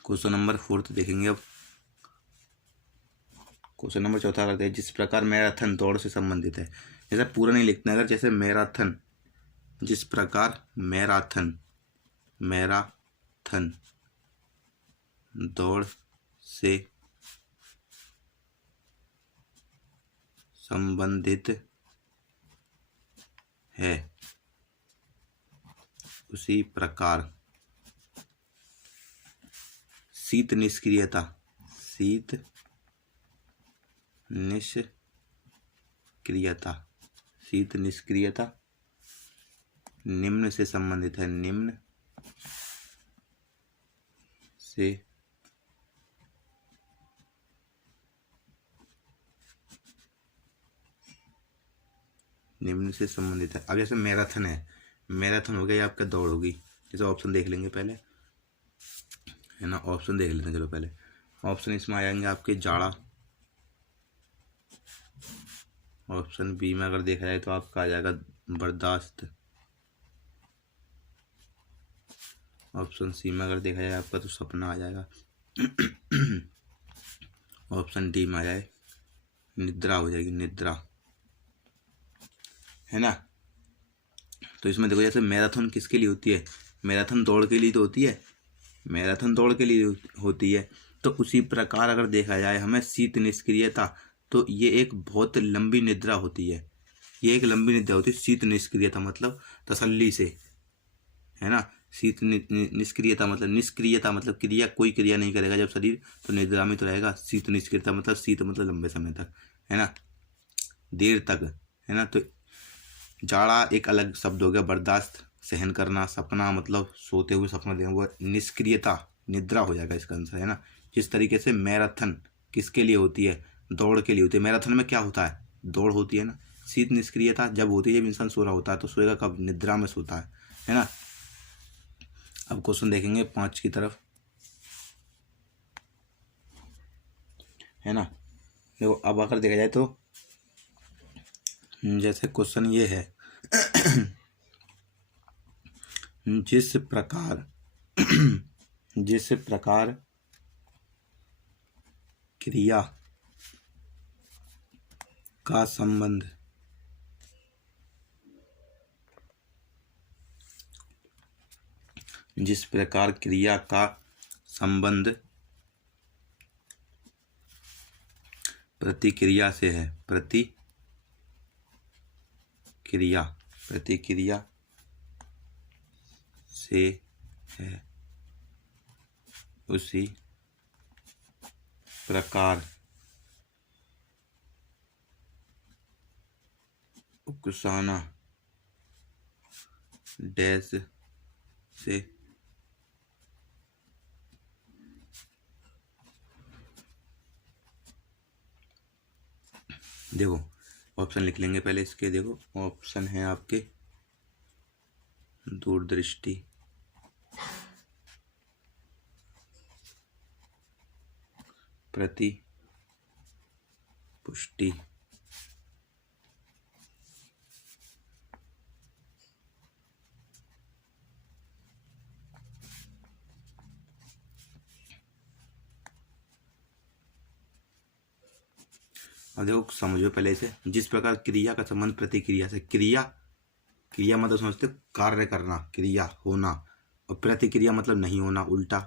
क्वेश्चन नंबर 4 देखेंगे। अब क्वेश्चन नंबर 4 रखते हैं, जिस प्रकार मैराथन दौड़ से संबंधित है। जैसे पूरा नहीं लिखते हैं, अगर जैसे मैराथन, जिस प्रकार मैराथन दौड़ से संबंधित है, उसी प्रकार शीत निष्क्रियता निम्न से संबंधित है, निम्न से संबंधित है। अब जैसे मैराथन है, मैराथन हो गया, ये आपका दौड़ होगी। जैसे ऑप्शन देख लेंगे पहले, है ना, ऑप्शन देख लेते हैं। चलो पहले ऑप्शन इसमें आ जाएंगे आपके जाड़ा। ऑप्शन बी में अगर देखा जाए तो आपका आ जाएगा बर्दाश्त। ऑप्शन सी में अगर देखा जाए आपका तो सपना आ जाएगा। ऑप्शन डी में आ जाए निद्रा हो जाएगी, निद्रा, है ना। तो इसमें देखो जैसे मैराथन किसके लिए होती है, मैराथन दौड़ के लिए तो होती है, मैराथन दौड़ के लिए होती है। तो उसी प्रकार अगर देखा जाए हमें शीत निष्क्रियता, तो ये एक बहुत लंबी निद्रा होती है, ये एक लंबी निद्रा होती है। शीत निष्क्रियता मतलब तसल्ली से, है ना। शीत निष्क्रियता मतलब, निष्क्रियता मतलब क्रिया, कोई क्रिया नहीं करेगा जब शरीर, तो निद्रा में तो रहेगा। शीत निष्क्रियता मतलब शीत मतलब लंबे समय तक, है ना, देर तक, है ना। तो जाड़ा एक अलग शब्द हो गया, बर्दाश्त सहन करना, सपना मतलब सोते हुए सपना देखना, वो निष्क्रियता निद्रा हो जाएगा इसका आंसर, है ना। जिस तरीके से मैराथन किसके लिए होती है, दौड़ के लिए होती है। मैराथन में क्या होता है, दौड़ होती है ना। शीत निष्क्रियता जब होती है जब इंसान सो रहा होता है, तो सोएगा कब, निद्रा में सोता है ना। अब क्वेश्चन देखेंगे 5 की तरफ, है ना। देखो अब अगर देखा जाए तो जैसे क्वेश्चन ये है जिस प्रकार क्रिया का संबंध जिस प्रकार क्रिया का संबंध प्रतिक्रिया से है, प्रतिक्रिया से है, उसी प्रकार उकसाना डैश से देखो ऑप्शन लिख लेंगे पहले इसके। देखो ऑप्शन है आपके दूरदृष्टि, प्रतिपुष्टि, अब देखो समझो पहले इसे। जिस प्रकार क्रिया का संबंध प्रतिक्रिया से, क्रिया मतलब समझते कार्य करना, क्रिया होना, और प्रतिक्रिया मतलब नहीं होना, उल्टा,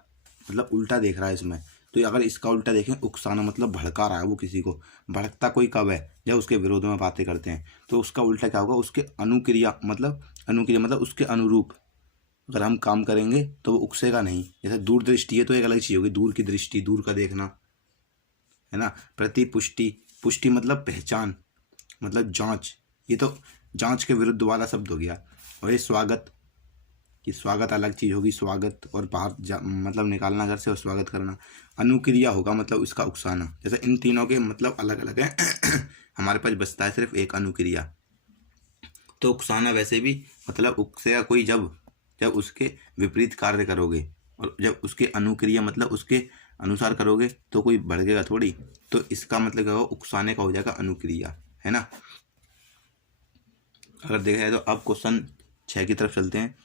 मतलब उल्टा देख रहा है इसमें। तो अगर इसका उल्टा देखें, उकसाना मतलब भड़का रहा है वो किसी को। भड़कता कोई कब है, जब उसके विरोध में बातें करते हैं। तो उसका उल्टा क्या होगा, उसके अनुक्रिया मतलब उसके अनुरूप अगर हम काम करेंगे तो वो उकसेगा नहीं। जैसे दूरदृष्टि है तो एक अलग चीज़ होगी, दूर की दृष्टि, दूर का देखना, है ना। प्रतिपुष्टि, पुष्टि मतलब पहचान, मतलब जांच, ये तो जांच के विरुद्ध वाला शब्द हो गया। और ये स्वागत, कि स्वागत अलग चीज़ होगी, स्वागत और बाहर मतलब निकालना घर से और स्वागत करना। अनुक्रिया होगा मतलब इसका उकसाना। जैसे इन तीनों के मतलब अलग अलग है हमारे पास बचता है सिर्फ एक अनुक्रिया। तो उकसाना वैसे भी मतलब उकसेगा कोई जब उसके विपरीत कार्य करोगे, और जब उसके अनुक्रिया मतलब उसके अनुसार करोगे तो कोई भड़केगा थोड़ी। तो इसका मतलब क्या होगा, उकसाने का हो जाएगा अनुक्रिया, है ना। अगर देखा जाए तो अब क्वेश्चन 6 की तरफ चलते हैं।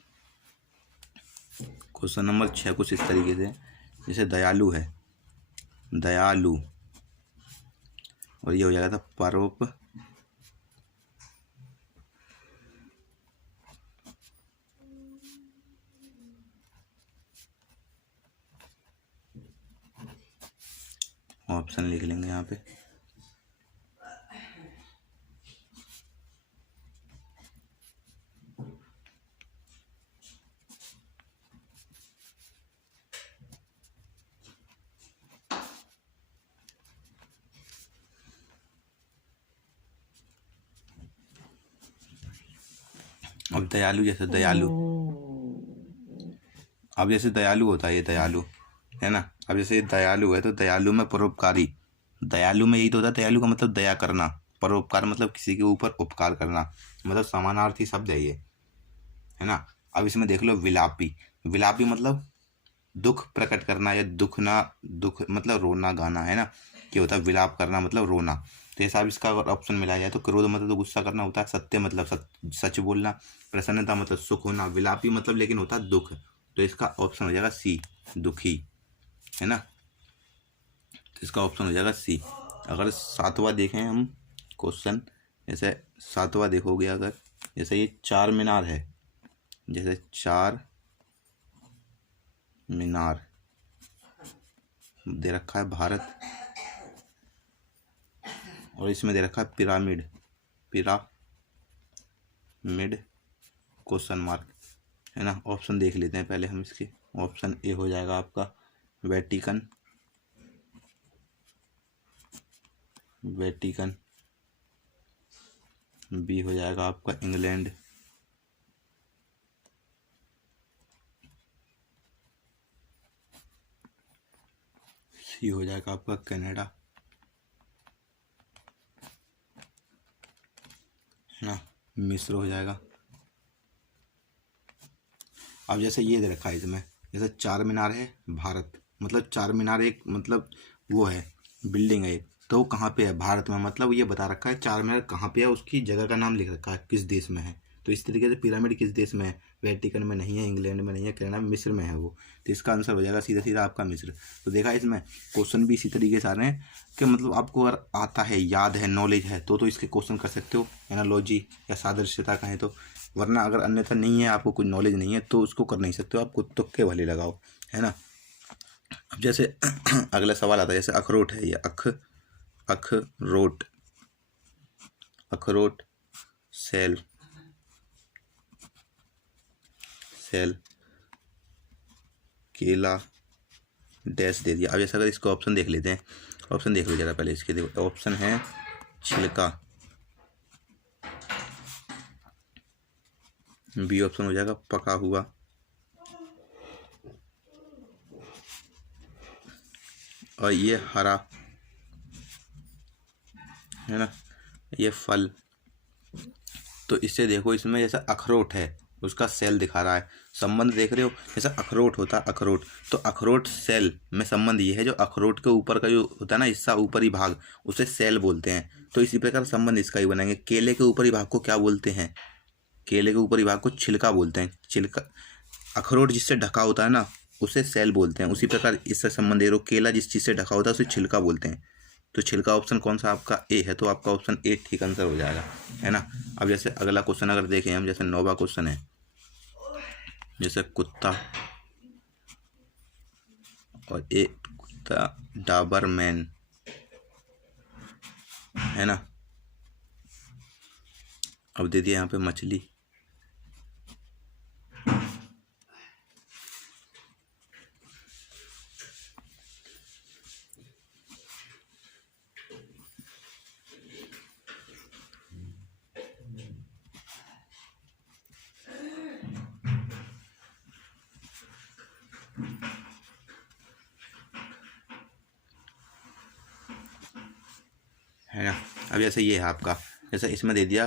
क्वेश्चन नंबर 6 कुछ इस तरीके से, जैसे दयालु है, दयालु, और ये हो जाएगा था परोप, ऑप्शन लिख लेंगे यहाँ पे। अब दयालु, जैसे दयालु, अब जैसे दयालु होता है, ये दयालु है ना। अब जैसे दयालु है तो दयालु में परोपकारी, दयालु में यही तो होता है, दयालु का मतलब दया करना, परोपकार मतलब किसी के ऊपर उपकार करना, मतलब समानार्थी शब्द है ये, है ना। अब इसमें देख लो विलापी, विलापी मतलब दुख प्रकट करना या दुख ना, दुख मतलब रोना गाना, है ना। क्या होता है विलाप करना मतलब रोना। तो ये सब इसका अगर ऑप्शन मिला जाए तो क्रोध मतलब तो गुस्सा करना होता है, सत्य मतलब सच बोलना, प्रसन्नता मतलब सुख होना, विलापी मतलब लेकिन होता है दुख। तो इसका ऑप्शन हो जाएगा सी, दुखी, है ना। तो इसका ऑप्शन हो जाएगा सी। अगर सातवां देखें हम क्वेश्चन, जैसे सातवां देखोगे अगर, जैसे ये चार मीनार है, जैसे चार मीनार दे रखा है भारत, और इसमें दे रखा है पिरामिड, पिरामिड क्वेश्चन मार्क, है ना। ऑप्शन देख लेते हैं पहले हम इसके। ऑप्शन ए हो जाएगा आपका वेटिकन, वेटिकन। बी हो जाएगा आपका इंग्लैंड, सी हो जाएगा आपका कनाडा, है ना। मिस्र हो जाएगा। अब जैसे ये दे रखा है इसमें, जैसे चार मीनार है भारत, मतलब चार मीनार एक मतलब वो है बिल्डिंग है, तो वो कहाँ पे है भारत में, मतलब ये बता रखा है चार मीनार कहाँ पे है, उसकी जगह का नाम लिख रखा है किस देश में है। तो इस तरीके से पिरामिड किस देश में है, वेटिकन में नहीं है, इंग्लैंड में नहीं है, कनाडा में, मिस्र में है वो। तो इसका आंसर हो जाएगा सीधा सीधा आपका मिस्र। तो देखा इसमें क्वेश्चन भी इसी तरीके से आ रहे हैं कि मतलब आपको अगर आता है, याद है, नॉलेज है तो इसके क्वेश्चन कर सकते हो, एनालॉजी या सादृश्यता कहें तो। वरना अगर अन्यथा नहीं है, आपको कुछ नॉलेज नहीं है तो उसको कर नहीं सकते हो, आपको तुक्के भले लगाओ, है ना। अब जैसे अगला सवाल आता है, जैसे अखरोट है ये, अखरोट, अखरोट सेल, सेल, केला डैश दे दिया। अब जैसे अगर इसको ऑप्शन देख लेते हैं, ऑप्शन देख लो जरा पहले इसके, देखो ऑप्शन है छिलका, बी ऑप्शन हो जाएगा पका हुआ, और ये हरा, है ना, ये फल। तो इससे देखो इसमें जैसा अखरोट है उसका सेल दिखा रहा है, संबंध देख रहे हो, जैसा अखरोट होता है अखरोट, तो अखरोट सेल में संबंध ये है, जो अखरोट के ऊपर का जो होता है ना हिस्सा, ऊपरी भाग, उसे सेल बोलते हैं। तो इसी प्रकार संबंध इसका ही बनाएंगे। केले के ऊपरी भाग को क्या बोलते हैं, केले के ऊपरी भाग को छिलका बोलते हैं, छिलका। अखरोट जिससे ढका होता है ना उसे सेल बोलते हैं। उसी प्रकार इससे संबंध देखो, केला जिस चीज़ से ढका होता है उसे छिलका बोलते हैं। तो छिलका ऑप्शन कौन सा आपका ए है, तो आपका ऑप्शन ए ठीक आंसर हो जाएगा, है ना। अब जैसे अगला क्वेश्चन अगर देखें हम, जैसे 9वां क्वेश्चन है, जैसे कुत्ता, और ए कुत्ता डाबरमैन, है ना। अब दे दिया यहाँ पे मछली, है ना। अब जैसे ये है आपका, जैसे इसमें दे दिया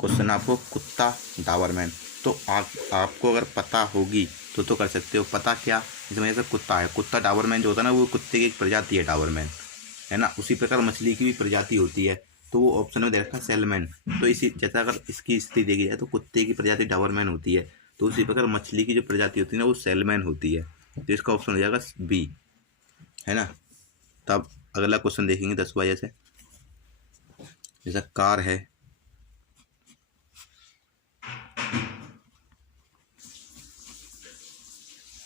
क्वेश्चन आपको कुत्ता डाबरमैन, तो आपको अगर पता होगी तो कर सकते हो। पता क्या, इसमें जैसे कुत्ता है, कुत्ता डाबरमैन जो होता है ना वो कुत्ते की एक प्रजाति है डाबरमैन, है ना। उसी प्रकार मछली की भी प्रजाति होती है, तो वो ऑप्शन में दे रखा है सेलमैन। तो इसी जैसा अगर इसकी स्थिति देखी जाए तो कुत्ते की प्रजाति डाबरमैन होती है, तो उसी प्रकार मछली की जो प्रजाति होती है ना वो सेलमैन होती है। तो इसका ऑप्शन हो जाएगा बी, है ना। तब अगला क्वेश्चन देखेंगे 10वां, जैसा कार है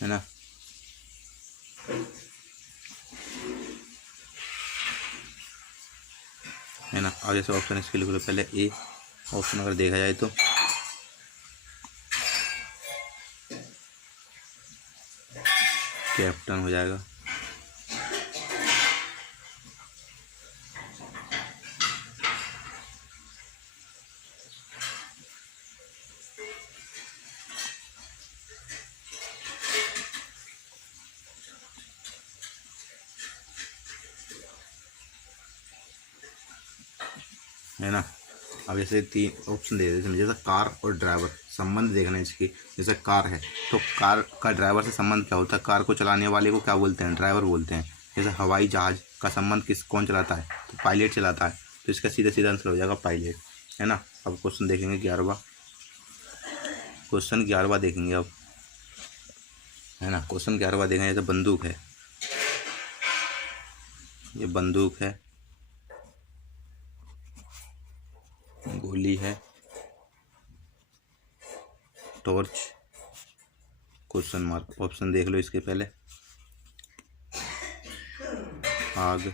ना। है ना। और जैसे ऑप्शन इसके लिख लो पहले ए ऑप्शन अगर देखा जाए तो कैप्टन हो जाएगा, है ना। अब जैसे 3 ऑप्शन दे देते हैं, जैसे कार और ड्राइवर, संबंध देखना है इसकी। जैसे कार है तो कार का ड्राइवर से संबंध क्या होता है, कार को चलाने वाले को क्या बोलते हैं, ड्राइवर बोलते हैं। जैसे हवाई जहाज़ का संबंध कौन चलाता है, तो पायलट चलाता है, तो इसका सीधा सीधा आंसर हो जाएगा पायलट, है ना। अब क्वेश्चन देखेंगे 11वां, क्वेश्चन 11वां देखेंगे अब, है ना। क्वेश्चन 11वां देखेंगे, जैसे बंदूक है, ये बंदूक है, गोली है, टॉर्च, क्वेश्चन मार्क। ऑप्शन देख लो इसके पहले, आग,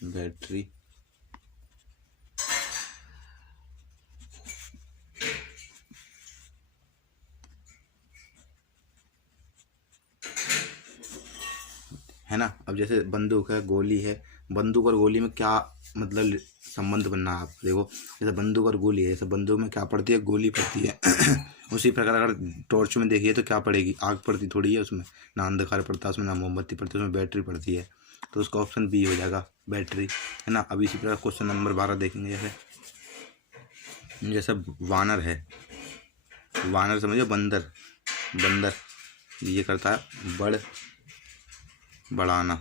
बैटरी, है ना। अब जैसे बंदूक है, गोली है, बंदूक और गोली में क्या मतलब संबंध बनना है, आप देखो। जैसे बंदूक और गोली है, जैसे बंदूक में क्या पड़ती है, गोली पड़ती है उसी प्रकार अगर टॉर्च में देखिए तो क्या पड़ेगी, आग पड़ती थोड़ी है उसमें, ना अंधकार पड़ता है उसमें, ना मोमबत्ती पड़ती है उसमें, बैटरी पड़ती है। तो उसका ऑप्शन बी हो जाएगा, बैटरी, है ना। अब इसी प्रकार क्वेश्चन नंबर 12 देखेंगे। जैसे वानर है, वानर समझो, बंदर, बंदर ये करता है बढ़ाना,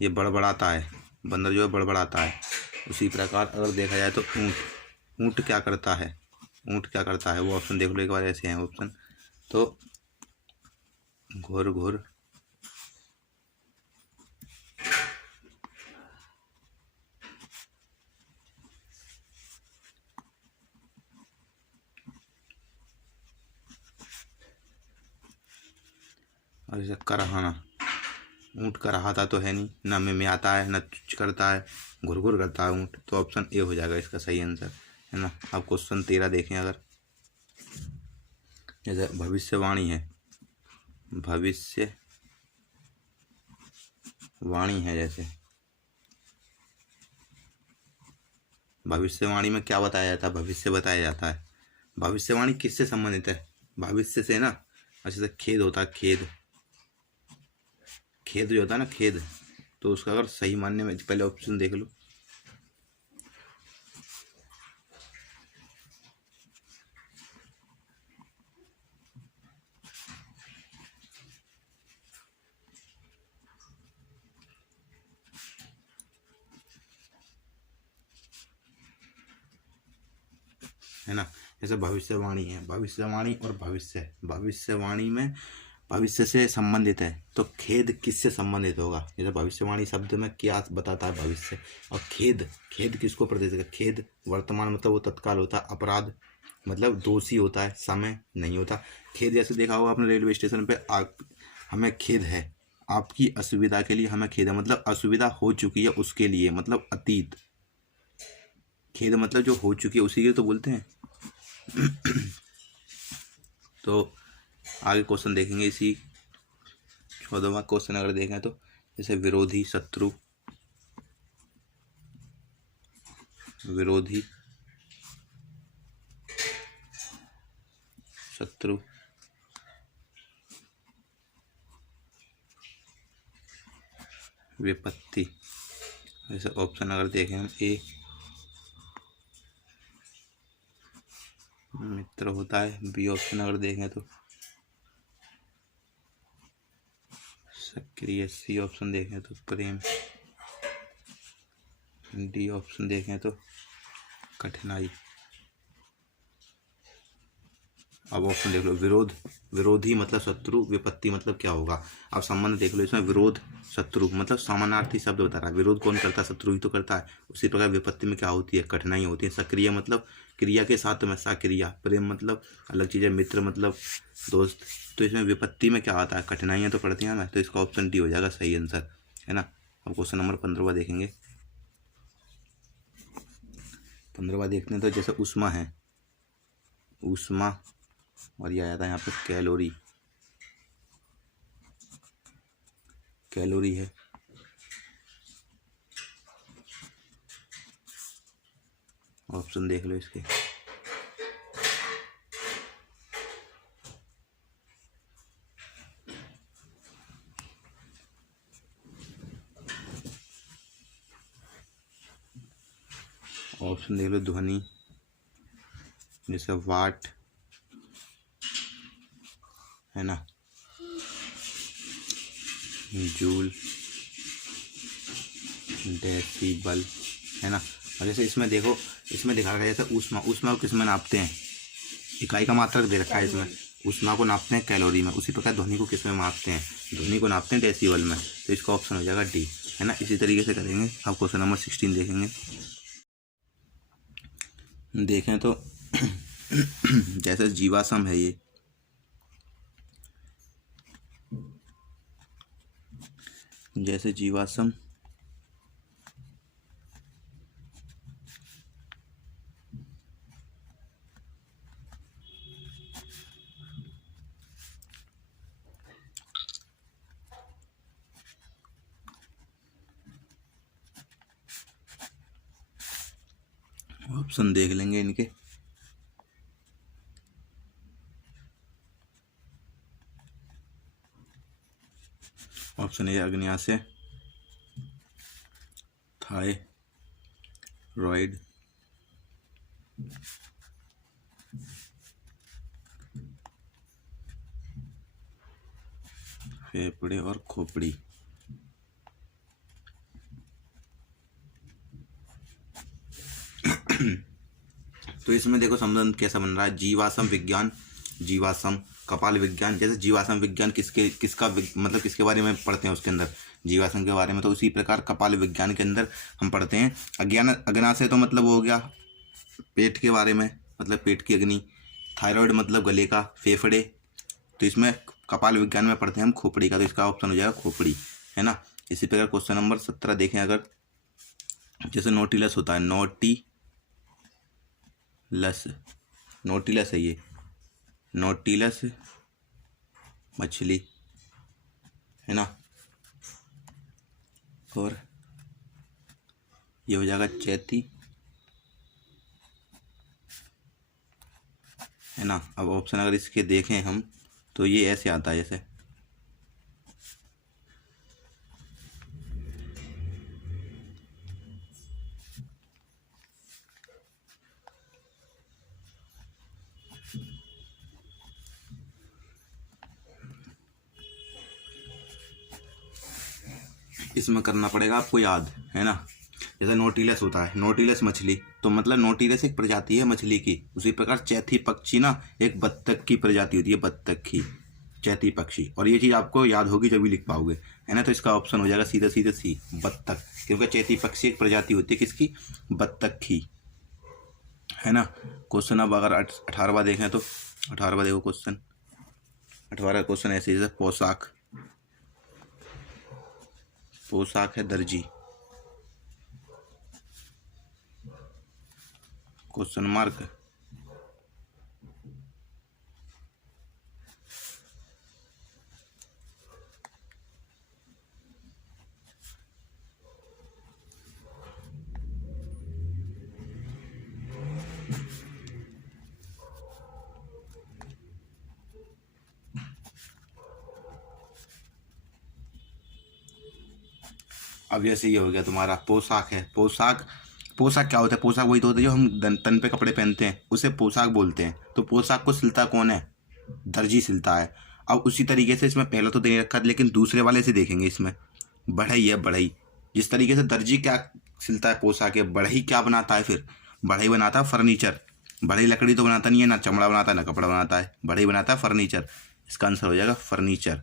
ये बड़बड़ाता है, बंदर जो है बड़बड़ाता है। उसी प्रकार अगर देखा जाए तो ऊँट, ऊँट क्या करता है, ऊँट क्या करता है, वो ऑप्शन देख लो एक बार, ऐसे हैं ऑप्शन। तो घुर घुर, और जैसे करहाना, ऊँट करहाता तो है नहीं, ना में आता है, ना चुच करता है, घुर घुर करता है ऊँट। तो ऑप्शन ए हो जाएगा इसका सही आंसर, है ना। अब क्वेश्चन 13 देखें अगर, जैसे भविष्यवाणी है, भविष्य वाणी है, जैसे भविष्यवाणी में क्या बताया जाता है, भविष्य बताया जाता है। भविष्यवाणी किससे संबंधित है, भविष्य से ना। अच्छा, से खेद होता है, खेद, खेद जो होता है ना, खेद, तो उसका अगर सही मानने में, पहले ऑप्शन देख लो। है ना। जैसे भविष्यवाणी है, भविष्यवाणी और भविष्य, भविष्यवाणी में भविष्य से संबंधित है, तो खेद किससे संबंधित होगा। जैसे भविष्यवाणी शब्द में क्या बताता है, भविष्य। और खेद, खेद किसको प्रदर्शित है, खेद वर्तमान मतलब वो तत्काल होता है, अपराध मतलब दोषी होता है, समय नहीं होता। खेद जैसे देखा होगा आपने रेलवे स्टेशन पे, हमें खेद है आपकी असुविधा के लिए, हमें खेद है मतलब असुविधा हो चुकी है उसके लिए, मतलब अतीत। खेद मतलब जो हो चुकी है उसी के तो बोलते हैं। तो आगे क्वेश्चन देखेंगे, इसी 14वां क्वेश्चन अगर देखें तो, जैसे विरोधी, शत्रु, विरोधी, शत्रु, विपत्ति। जैसे ऑप्शन अगर देखें हम, ए मित्र होता है, बी ऑप्शन अगर देखें तो सक्रिय, सी ऑप्शन देखें तो प्रेम, डी ऑप्शन देखें तो कठिनाई। अब ऑप्शन देख लो, विरोध, विरोधी मतलब शत्रु, विपत्ति मतलब क्या होगा। अब संबंध देख लो इसमें, विरोध शत्रु मतलब समानार्थी शब्द बता रहा है, विरोध कौन करता है, शत्रु ही तो करता है। उसी प्रकार विपत्ति में क्या होती है, कठिनाई होती है। सक्रिय मतलब क्रिया के साथ में सक्रिया, प्रेम मतलब अलग चीज़ है, मित्र मतलब दोस्त। तो इसमें विपत्ति में क्या आता है, कठिनाइयाँ तो पड़ती हैं ना, तो इसका ऑप्शन डी हो जाएगा सही आंसर, है ना। अब क्वेश्चन नंबर 15वां देखेंगे। 15वां देखते हैं तो जैसे उष्मा है, उष्मा, और ये आ जाता है यहाँ पे कैलोरी, कैलोरी है, ऑप्शन देख लो इसके। ऑप्शन देख लो, ध्वनि, जैसे वाट है ना, जूल, डेसिबल है ना। और जैसे इसमें देखो, इसमें दिखा रखा है जैसे ऊष्मा, ऊष्मा को किस में नापते हैं, इकाई का मात्रक दे रखा है इसमें, ऊष्मा को नापते हैं कैलोरी में। उसी प्रकार ध्वनि को किस में मापते हैं, ध्वनि को नापते हैं डेसिबल में। तो इसका ऑप्शन हो जाएगा डी, है ना। इसी तरीके से करेंगे। अब क्वेश्चन नंबर 16 देखेंगे। देखें तो जैसे जीवाश्म है ये, जैसे जीवाश्म ऑप्शन देख लेंगे इनके। ऑप्शन ए अग्न्याशय, थायरॉइड, फेफड़े और खोपड़ी। तो इसमें देखो संबंध कैसा बन रहा है, जीवाश्म विज्ञान, जीवाश्म कपाल विज्ञान। जैसे जीवाश्म विज्ञान मतलब किसके बारे में पढ़ते हैं उसके अंदर, जीवाश्म के बारे में। तो उसी प्रकार कपाल विज्ञान के अंदर हम पढ़ते हैं अग्न्याशय, तो मतलब हो गया पेट के बारे में, मतलब पेट की अग्नि। थायराइड मतलब गले का, फेफड़े। तो इसमें कपाल विज्ञान में पढ़ते हैं हम खोपड़ी का, तो इसका ऑप्शन हो जाएगा खोपड़ी, है ना। इसी प्रकार क्वेश्चन नंबर 17 देखें अगर, जैसे नोटिलस होता है, नोटिलस है ये, नोटिलस मछली, है ना। और ये हो जाएगा चैती, है ना। अब ऑप्शन अगर इसके देखें हम, तो ये ऐसे आता है जैसे, इसमें करना पड़ेगा आपको याद, है ना। जैसे नोटिलस होता है, नोटिलस मछली, तो मतलब नोटिलस एक प्रजाति है मछली की। उसी प्रकार चैथी पक्षी ना एक बत्तख की प्रजाति होती है, बत्तख की, चैती पक्षी। और ये चीज़ आपको याद होगी जब भी लिख पाओगे, है ना। तो इसका ऑप्शन हो जाएगा सीधा सीधा सी, बत्तख, क्योंकि चैती पक्षी एक प्रजाति होती है किसकी, बत्तख की, है ना। क्वेश्चन अब अगर 18वां देखें तो 18वां देखो क्वेश्चन। 18वां क्वेश्चन ऐसे जैसे पोशाक, पोशाक है दर्जी, क्वेश्चन मार्क। अब जैसे ये हो गया तुम्हारा पोशाक है, पोशाक, पोशाक क्या होता है, पोशाक वही तो होता है जो हम तन पे कपड़े पहनते हैं, उसे पोशाक बोलते हैं। तो पोशाक को सिलता कौन है, दर्जी सिलता है। अब उसी तरीके से इसमें पहले तो दे रखा है, लेकिन दूसरे वाले से देखेंगे, इसमें बढ़ई है, बढ़ई। जिस तरीके से दर्जी क्या सिलता है पोशाक है, बढ़ई क्या बनाता है, फिर बढ़ई बनाता है फर्नीचर। बढ़ई लकड़ी तो बनाता नहीं है, ना चमड़ा बनाता है ना कपड़ा बनाता है, बढ़ई बनाता है फर्नीचर। इसका आंसर हो जाएगा फर्नीचर।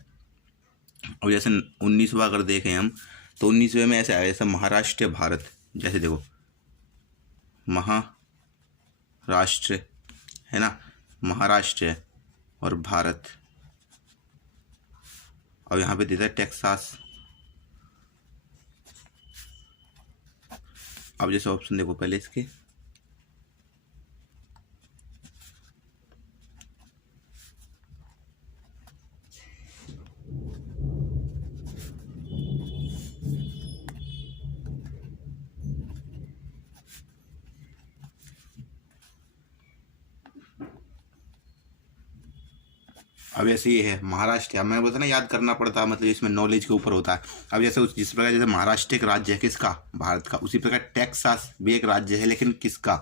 और जैसे 19वां अगर देखें हम, तो 19वें में ऐसे आया जैसे महाराष्ट्र भारत। जैसे देखो महाराष्ट्र, है ना, महाराष्ट्र और भारत। और यहाँ पे देता है टेक्सास। अब जैसे ऑप्शन देखो पहले इसके, अब जैसे ये है महाराष्ट्र, अब मैंने बोला ना याद करना पड़ता है, मतलब इसमें नॉलेज के ऊपर होता है। अब जैसे जिस प्रकार जैसे महाराष्ट्र एक राज्य है किसका, भारत का, उसी प्रकार टेक्सास भी एक राज्य है लेकिन किसका,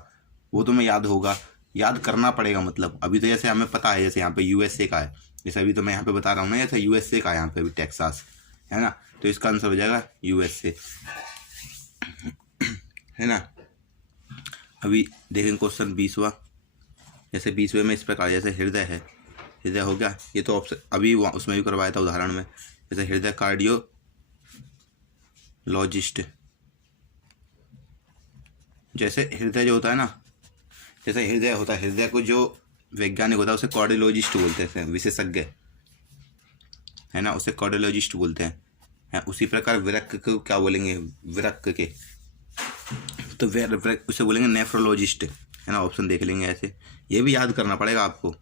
वो तुम्हें याद होगा, याद करना पड़ेगा। मतलब अभी तो जैसे हमें पता है जैसे यहाँ पे यूएसए का है, जैसे अभी तो मैं यहाँ पे बता रहा हूँ ना, जैसे यूएसए का है यहाँ पे अभी टेक्सास है ना, तो इसका आंसर हो जाएगा यूएसए, है ना। अभी देखेंगे क्वेश्चन 20वां। जैसे 20वें में इस प्रकार जैसे हृदय है, हृदय हो गया, ये तो ऑप्शन अभी उसमें भी करवाया था उदाहरण में, जैसे हृदय कार्डियोलॉजिस्ट, जैसे हृदय जो होता है ना, जैसे हृदय होता है, हृदय को जो वैज्ञानिक होता है उसे कार्डियोलॉजिस्ट बोलते हैं, विशेषज्ञ है ना, उसे कार्डियोलॉजिस्ट बोलते हैं। उसी प्रकार विरक्त को क्या बोलेंगे, विरक्त के तो उसे बोलेंगे नेफ्रोलॉजिस्ट, है ना। ऑप्शन देख लेंगे ऐसे, ये भी याद करना पड़ेगा आपको,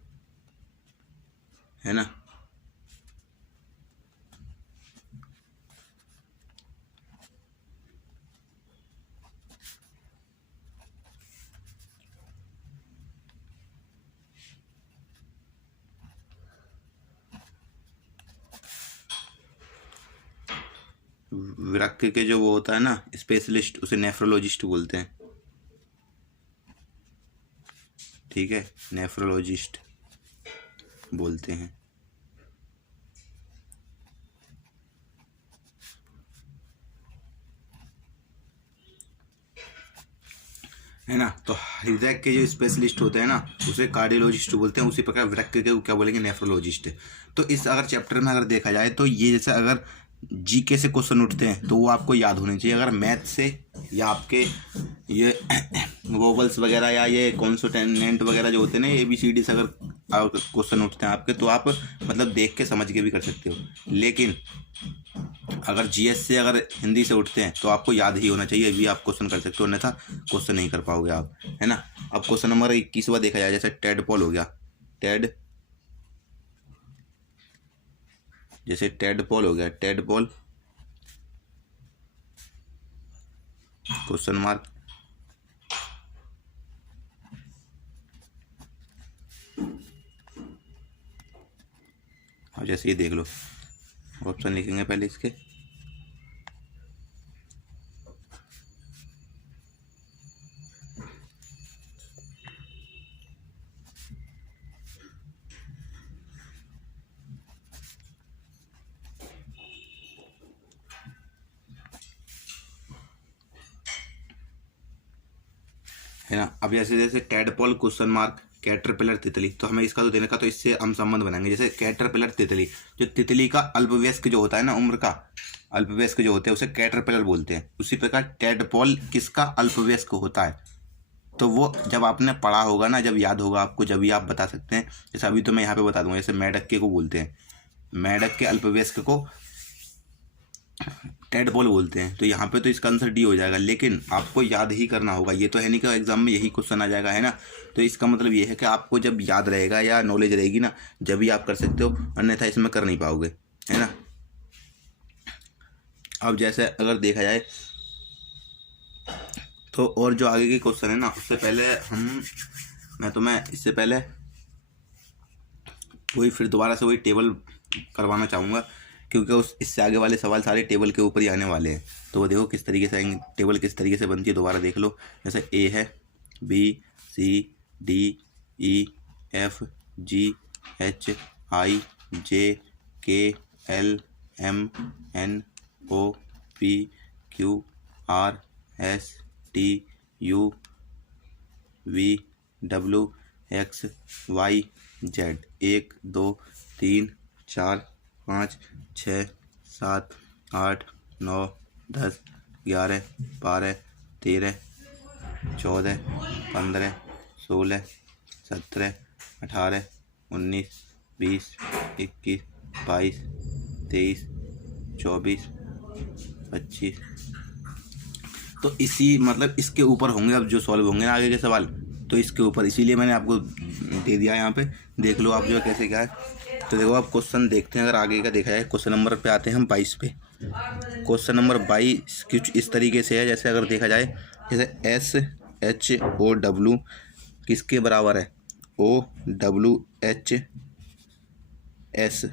है ना। विरक्त के जो वो होता है ना स्पेशलिस्ट, उसे नेफ्रोलॉजिस्ट बोलते हैं, ठीक है, नेफ्रोलॉजिस्ट बोलते हैं, है ना। तो हृदय के जो स्पेशलिस्ट होते हैं ना उसे कार्डियोलॉजिस्ट बोलते हैं, उसी प्रकार विरक्त के क्या बोलेंगे, नेफ्रोलॉजिस्ट। तो इस अगर चैप्टर में अगर देखा जाए तो ये जैसे अगर जीके से क्वेश्चन उठते हैं तो वो आपको याद होने चाहिए, अगर मैथ से या आपके ये वोवल्स वगैरह या ये कॉन्सोनेंट वगैरह जो होते हैं ना ABCD से अगर क्वेश्चन उठते हैं आपके, तो आप मतलब देख के समझ के भी कर सकते हो। लेकिन अगर GS से अगर हिंदी से उठते हैं तो आपको याद ही होना चाहिए, अभी आप क्वेश्चन कर सकते हो, अन्यथा क्वेश्चन नहीं कर पाओगे आप, है ना। अब क्वेश्चन नंबर 21वां देखा जाए, जैसे टेडपॉल हो गया, जैसे टेडपॉल हो गया, टेडपॉल क्वेश्चन मार्क, अब जैसे ये देख लो, ऑप्शन लिखेंगे पहले इसके, है ना। अब जैसे जैसे टेडपॉल क्वेश्चन मार्क, कैटरपिलर तितली, तो हमें इसका तो देने का, तो इससे हम संबंध बनाएंगे। जैसे कैटरपिलर तितली, जो तितली का अल्पवयस्क जो होता है ना, उम्र का अल्पवयस्क जो होते हैं उसे कैटरपिलर बोलते हैं। उसी प्रकार टेडपॉल किसका अल्पवयस्क होता है, तो वो जब आपने पढ़ा होगा ना, जब याद होगा आपको, जब भी आप बता सकते हैं। जैसे अभी तो मैं यहाँ पे बता दूंगा, जैसे मेढक के को बोलते हैं, मेढक के अल्पवयस्क को टेडपॉल बोलते हैं, तो यहाँ पे तो इसका आंसर डी हो जाएगा। लेकिन आपको याद ही करना होगा, ये तो है नहीं कि एग्जाम में यही क्वेश्चन आ जाएगा, है ना। तो इसका मतलब ये है कि आपको जब याद रहेगा या नॉलेज रहेगी ना, जब भी आप कर सकते हो, अन्यथा इसमें कर नहीं पाओगे, है ना। अब जैसे अगर देखा जाए तो और जो आगे के क्वेश्चन है ना, उससे पहले मैं इससे पहले वही फिर दोबारा से वही टेबल करवाना चाहूँगा, क्योंकि इससे आगे वाले सवाल सारे टेबल के ऊपर ही आने वाले हैं। तो वो देखो किस तरीके से आएंगे, टेबल किस तरीके से बनती है, दोबारा देख लो। जैसे A है, B C D E F G H I J K L M N O P Q R S T U V W X Y Z। 1 2 3 4 5 6 7 8 9 10 11 12 13 14 15 16 17 18 19 20 21 22 23 24 25। तो इसी मतलब इसके ऊपर होंगे अब जो सॉल्व होंगे ना आगे के सवाल, तो इसके ऊपर, इसीलिए मैंने आपको दे दिया यहाँ पे। देख लो आप जो कैसे क्या है। तो देखो आप क्वेश्चन देखते हैं, अगर आगे का देखा जाए क्वेश्चन नंबर पे आते हैं हम 22 पे। क्वेश्चन नंबर 22 कुछ इस तरीके से है, जैसे अगर देखा जाए, जैसे SHOW किसके बराबर है, OWH S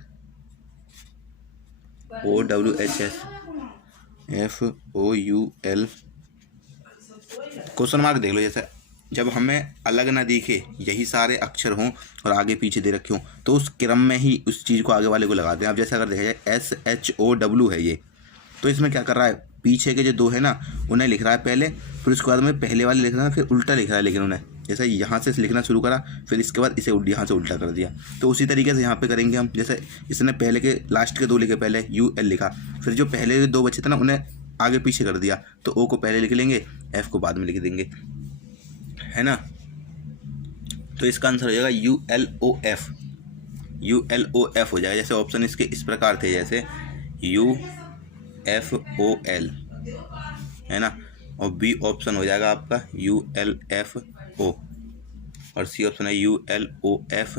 OWHS FOUL question mark देख लो। जैसे जब हमें अलग ना दिखे, यही सारे अक्षर हों और आगे पीछे दे रखे हों, तो उस क्रम में ही उस चीज़ को आगे वाले को लगाते हैं। अब जैसे अगर देखा जाए SHOW है ये, तो इसमें क्या कर रहा है, पीछे के जो दो है ना उन्हें लिख रहा है पहले, फिर उसके बाद में पहले वाले लिख रहा है, फिर उल्टा लिख रहा है। लेकिन उन्हें जैसे यहाँ से लिखना शुरू करा, फिर इसके बाद इसे यहाँ से उल्टा कर दिया। तो उसी तरीके से यहाँ पे करेंगे हम। जैसे इसने पहले के लास्ट के दो लिखे, पहले UL लिखा, फिर जो पहले दो बचे थे ना उन्हें आगे पीछे कर दिया, तो O को पहले लिख लेंगे, F को बाद में लिख देंगे, है ना। तो इसका आंसर हो जाएगा ULOF हो जाएगा। जैसे ऑप्शन इसके इस प्रकार थे, जैसे UFOL, है ना, और B ऑप्शन हो जाएगा आपका ULFO, और C ऑप्शन है ULOF,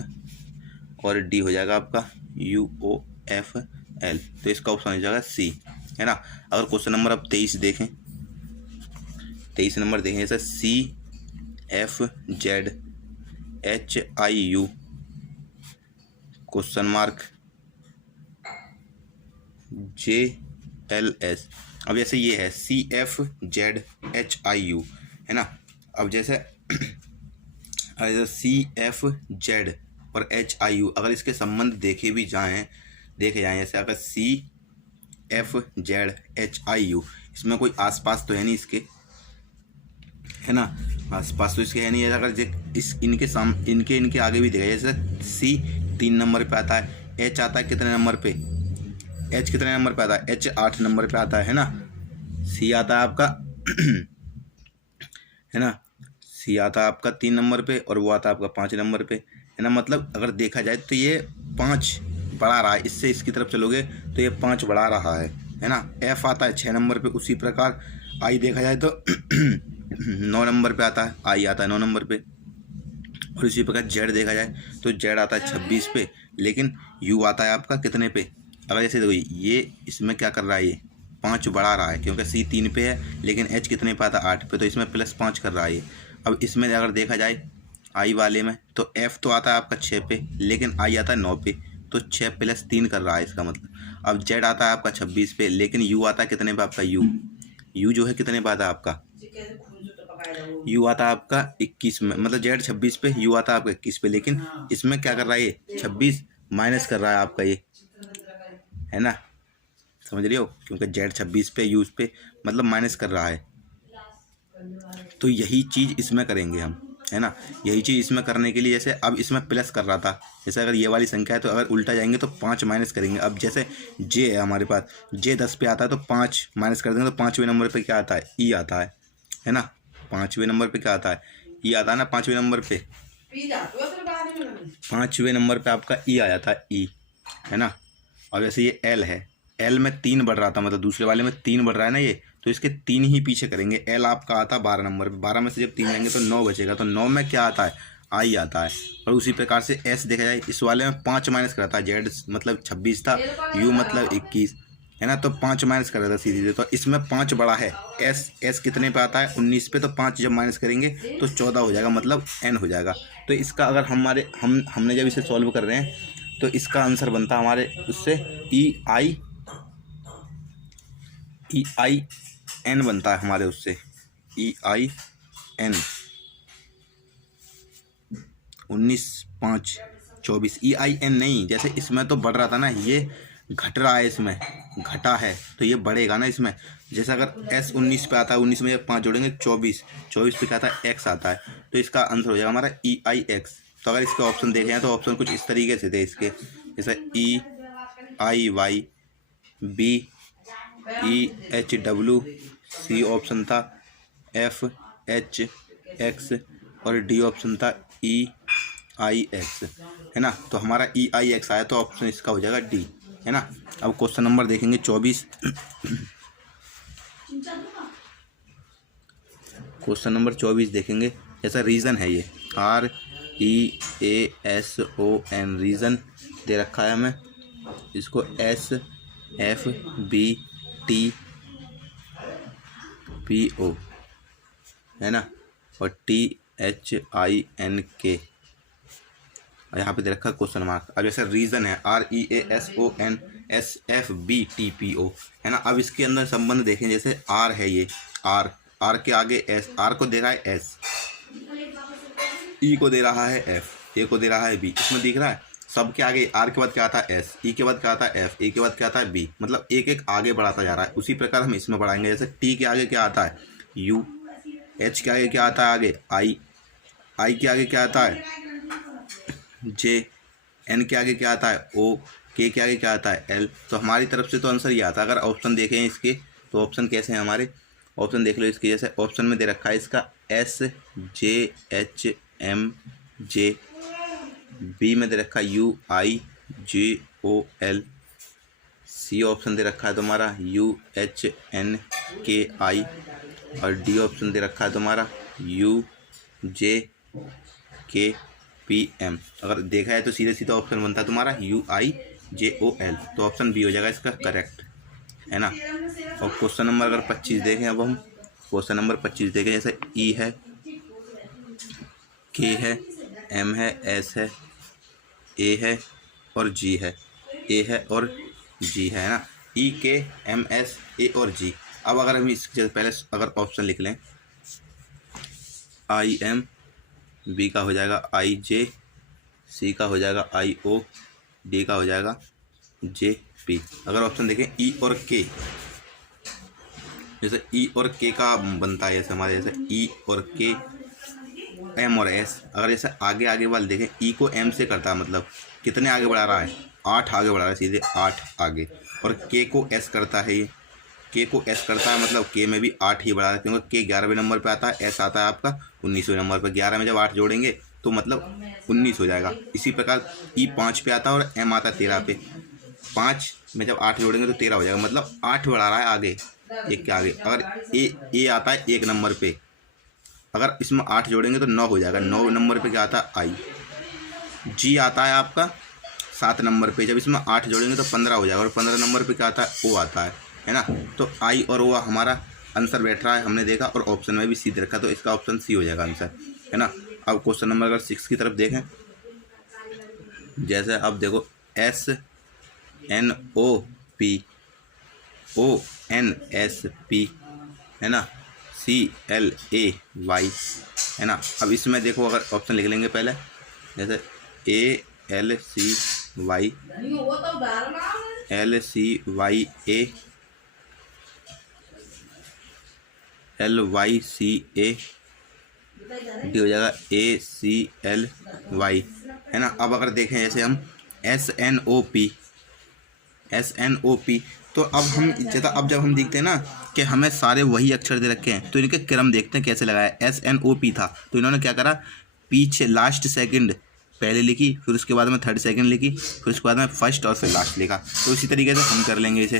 और D हो जाएगा आपका UOFL। तो इसका ऑप्शन हो जाएगा C, है ना। अगर क्वेश्चन नंबर अब 23 देखें, 23 नंबर देखें, जैसे CFZHIU क्वेश्चन मार्क JLS। अब जैसे ये है CFZHIU, है ना। अब जैसे CFZ और HIU अगर इसके संबंध देखे जाएं, जैसे अगर CFZHIU, इसमें कोई आसपास तो है नहीं इसके, है ना, आसपास तो इसके है नहीं। अगर इनके आगे भी देखा, जैसे C 3 नंबर पे आता है, H आता है कितने नंबर पे, H कितने नंबर पे आता है, H 8 नंबर पे आता है ना। C आता है आपका है ना, C आता है आपका 3 नंबर पे, और वो आता है आपका 5 नंबर पे, है ना। मतलब अगर देखा जाए तो ये 5 बढ़ा रहा है, इससे इसकी तरफ चलोगे तो ये 5 बढ़ा रहा है ना। F आता है 6 नंबर पे, उसी प्रकार I देखा जाए तो 9 नंबर पे आता है, I आता है 9 नंबर पे, और इसी प्रकार Z देखा जाए तो Z आता है 26 पे, लेकिन U आता है आपका कितने पे। अगर जैसे देखो ये इसमें क्या कर रहा है, ये 5 बढ़ा रहा है, क्योंकि C 3 पे है, लेकिन H कितने पे आता है 8 पे, तो इसमें +5 कर रहा है ये। अब इसमें अगर देखा जाए I वाले में, तो F तो आता है आपका 6 पे, लेकिन I आता है 9 पे, तो 6 + 3 कर रहा है इसका मतलब। अब Z आता है आपका 26 पे, लेकिन U आता है कितने पे आपका, U जो है कितने पे आता है आपका, U आता है आपका 21 में, मतलब Z 26 पे, U आता है आपका 21 पे, लेकिन इसमें क्या कर रहा है ये 26 माइनस कर रहा है आपका ये, है ना, समझ रहे हो, क्योंकि Z 26 पे, U पे मतलब माइनस कर रहा है। तो यही चीज़ इसमें करेंगे हम, है ना। यही चीज़ इसमें करने के लिए, जैसे अब इसमें प्लस कर रहा था, जैसे अगर ये वाली संख्या है तो अगर उल्टा जाएंगे तो 5 माइनस करेंगे। अब जैसे J है हमारे पास, J 10 पे आता है, तो 5 माइनस कर देंगे तो 5वें नंबर पे क्या आता है, E आता है ना। 5वें नंबर पे क्या आता है, E आता है ना। 5वें नंबर पे, 5वें नंबर पे आपका E आ जाता है, E, है ना। और जैसे ये L है, L में 3 बढ़ रहा था, मतलब दूसरे वाले में 3 बढ़ रहा है ना ये, तो इसके 3 ही पीछे करेंगे। L आपका आता है 12 नंबर पे, 12 में से जब 3 जाएंगे तो 9 बचेगा, तो 9 में क्या आता है, I आता है। और उसी प्रकार से S देखा जाए, इस वाले में 5 माइनस कर रहा था, Z मतलब 26 था, U मतलब 21, है ना, तो 5 माइनस कर रहा था सीधे, तो इसमें 5 बड़ा है। S कितने पे आता है, 19 पे, तो 5 जब माइनस करेंगे तो 14 हो जाएगा, मतलब N हो जाएगा। तो इसका अगर हमने जब इसे सॉल्व कर रहे हैं, तो इसका आंसर बनता है हमारे उससे EIN बनता है हमारे उससे, EIN 19 5 24, EIN नहीं। जैसे इसमें तो बढ़ रहा था ना, ये घट रहा है, इसमें घटा है, तो ये बढ़ेगा ना इसमें। जैसे अगर S 19 पे आता है, 19 में जब 5 जोड़ेंगे 24 पे क्या आता है, X आता है, तो इसका आंसर हो जाएगा हमारा EIX। तो अगर इसके ऑप्शन देखें हैं तो ऑप्शन कुछ इस तरीके से थे इसके, जैसे EIY, B EHW, C option था FHX, और D ऑप्शन था EIX, है ना। तो हमारा EIX आया, तो ऑप्शन इसका हो जाएगा D, है ना। अब क्वेश्चन नंबर देखेंगे 24। क्वेश्चन नंबर 24 देखेंगे, जैसा रीज़न है ये REASON, रीज़न दे रखा है हमें, इसको SFBTPO, है ना, और THINK, और यहाँ पे दे रखा है क्वेश्चन मार्क। अब जैसे रीजन है REASONSFBTPO है ना। अब इसके अंदर संबंध देखें, जैसे आर है, ये आर के आगे एस, आर को दे रहा है एस, ई को दे रहा है एफ, ए को दे रहा है बी। इसमें दिख रहा है सबके आगे आर के बाद क्या आता है एस, ई के बाद क्या आता है एफ, ए के बाद क्या आता है बी, मतलब एक एक आगे बढ़ाता जा रहा है। उसी प्रकार हम इसमें बढ़ाएंगे, जैसे टी के आगे क्या आता है यू, एच के आगे क्या आता है आगे आई, आई के आगे क्या आता है जे, एन के आगे क्या आता है ओ, के आगे क्या आता है एल। तो हमारी तरफ से तो आंसर ये आता है। अगर ऑप्शन देखें इसके तो ऑप्शन कैसे हैं हमारे, ऑप्शन देख लो इसके। जैसे ऑप्शन में दे रखा है इसका SJHMJ, बी में दे रखा है UIJOL, सी ऑप्शन दे रखा है तुम्हारा UHNKI, और डी ऑप्शन दे रखा है तुम्हारा UJKPM। अगर देखा है तो सीधे सीधा ऑप्शन बनता है तुम्हारा UIJOL, तो ऑप्शन बी हो जाएगा इसका करेक्ट, है ना। और क्वेश्चन नंबर अगर 25 देखें, अब हम क्वेश्चन नंबर 25 देखें, जैसे ई है, के है, एम है, एस है, ए है और जी है, ए है और जी है ना। ई के एम एस ए और जी। अब अगर हम इसके पहले अगर ऑप्शन लिख लें, आई एम, बी का हो जाएगा आई जे, सी का हो जाएगा आई ओ, डी का हो जाएगा जे पी। अगर ऑप्शन देखें ई और के, जैसे ई और के का बनता है जैसे हमारे, जैसे ई और के, एम और एस। अगर जैसे आगे आगे वाले देखें, ई को एम से करता है, मतलब कितने आगे बढ़ा रहा है 8 आगे बढ़ा रहा है, सीधे 8 आगे। और के को एस करता है, ये के को एस करता है, मतलब के में भी 8 ही बढ़ा रहा है, क्योंकि के 11वें नंबर पे आता है, एस आता है आपका 19वें नंबर पे। 11 में जब 8 जोड़ेंगे तो मतलब 19 हो जाएगा। इसी प्रकार ई 5 पे आता है और एम आता है 13 पे। 5 में जब 8 जोड़ेंगे तो 13 हो जाएगा, मतलब 8 बढ़ा रहा है आगे, एक के आगे। अगर ए आता है 1 नंबर पे, अगर इसमें 8 जोड़ेंगे तो 9 हो जाएगा। 9 नंबर पे क्या आता है आई। जी आता है आपका 7 नंबर पे, जब इसमें 8 जोड़ेंगे तो 15 हो जाएगा। और 15 नंबर पे क्या आता है ओ आता है ना। तो आई और ओ हमारा आंसर बैठ रहा है, हमने देखा, और ऑप्शन में भी सी दे रखा, तो इसका ऑप्शन सी हो जाएगा आंसर, है ना। अब क्वेश्चन नंबर अगर 6 की तरफ देखें, जैसे अब देखो SNOPONSP है ना, CLAY है ना। अब इसमें देखो अगर ऑप्शन लिख लेंगे पहले, जैसे ALCY, LCYA, LYCA, डी हो जाएगा ACLY, है ना। अब अगर देखें जैसे हम SNOP, तो अब हम जब हम देखते हैं ना कि हमें सारे वही अक्षर दे रखे हैं, तो इनके क्रम देखते हैं कैसे लगाया। SNOP था तो इन्होंने क्या करा, पीछे लास्ट सेकंड पहले लिखी, फिर उसके बाद में थर्ड सेकंड लिखी, फिर उसके बाद में फर्स्ट और फिर लास्ट लिखा। तो इसी तरीके से हम कर लेंगे इसे।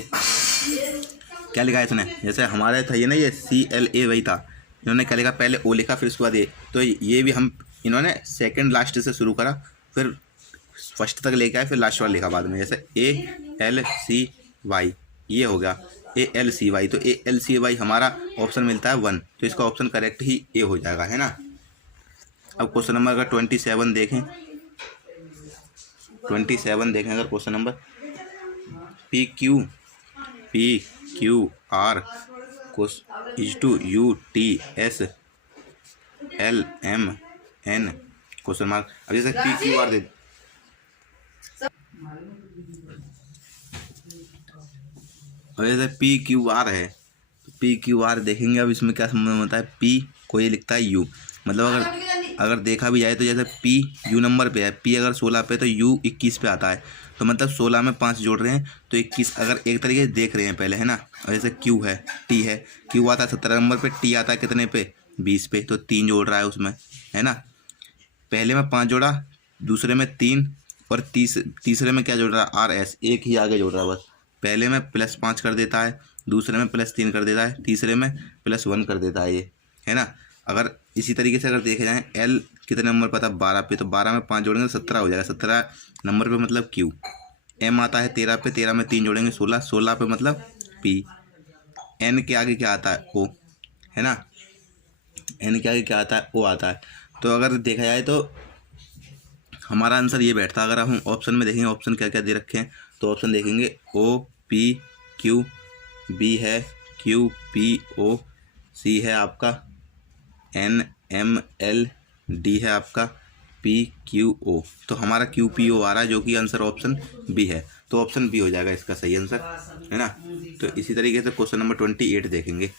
क्या लिखा है इसने, जैसे हमारे था ये ना, ये CLA वही था, इन्होंने क्या लिखा, पहले ओ लिखा फिर उसके बाद ए। तो ये भी हम इन्होंने सेकंड लास्ट से शुरू करा, फिर फर्स्ट तक लेके आए, फिर लास्ट वाला लिखा बाद में, जैसे ALCY, ये हो गया ALCY। तो ALCY हमारा ऑप्शन मिलता है 1, तो इसका ऑप्शन करेक्ट ही ए हो जाएगा, है ना। अब क्वेश्चन नंबर अगर 27 देखें, 27 देखें अगर question number, PQR UTS LMN question mark. अब जैसे PQR दे, अब जैसे PQR है, तो PQR देखेंगे। अब इसमें क्या संबंध होता है, P को ये लिखता है U, मतलब अगर देखा भी जाए तो जैसे P U नंबर पे है, P अगर 16 पे तो U 21 पे आता है, तो मतलब 16 में 5 जोड़ रहे हैं तो 21, अगर एक तरीके से देख रहे हैं पहले, है ना। और जैसे Q है, T है, Q आता है 17 नंबर पे, T आता है कितने पे 20 पे, तो 3 जोड़ रहा है उसमें, है ना। पहले में 5 जोड़ा, दूसरे में 3, और तीसरे में क्या जोड़ रहा है RS, एक ही आगे जोड़ रहा है बस। पहले में +5 कर देता है, दूसरे में +3 कर देता है, तीसरे में +1 कर देता है, ये है ना। अगर इसी तरीके से अगर देखे जाए, L कितने नंबर पर था 12 पे, तो 12 में 5 जोड़ेंगे तो 17 हो जाएगा, 17 नंबर पे मतलब Q। M आता है 13 पे, 13 में 3 जोड़ेंगे 16, 16 पे मतलब P। N के आगे क्या आता है O, है ना, N के आगे क्या आता है O आता है। तो अगर देखा जाए तो हमारा आंसर ये बैठता। अगर हम ऑप्शन में देखेंगे ऑप्शन क्या क्या दे रखे हैं, तो ऑप्शन देखेंगे ओ पी क्यू, बी है क्यू पी ओ, सी है आपका एन एम एल, डी है आपका पी क्यू ओ। तो हमारा क्यू पी ओ आ रहा है, जो कि आंसर ऑप्शन बी है। तो ऑप्शन बी हो जाएगा इसका सही आंसर, है ना। तो इसी तरीके से क्वेश्चन नंबर 28 देखेंगे।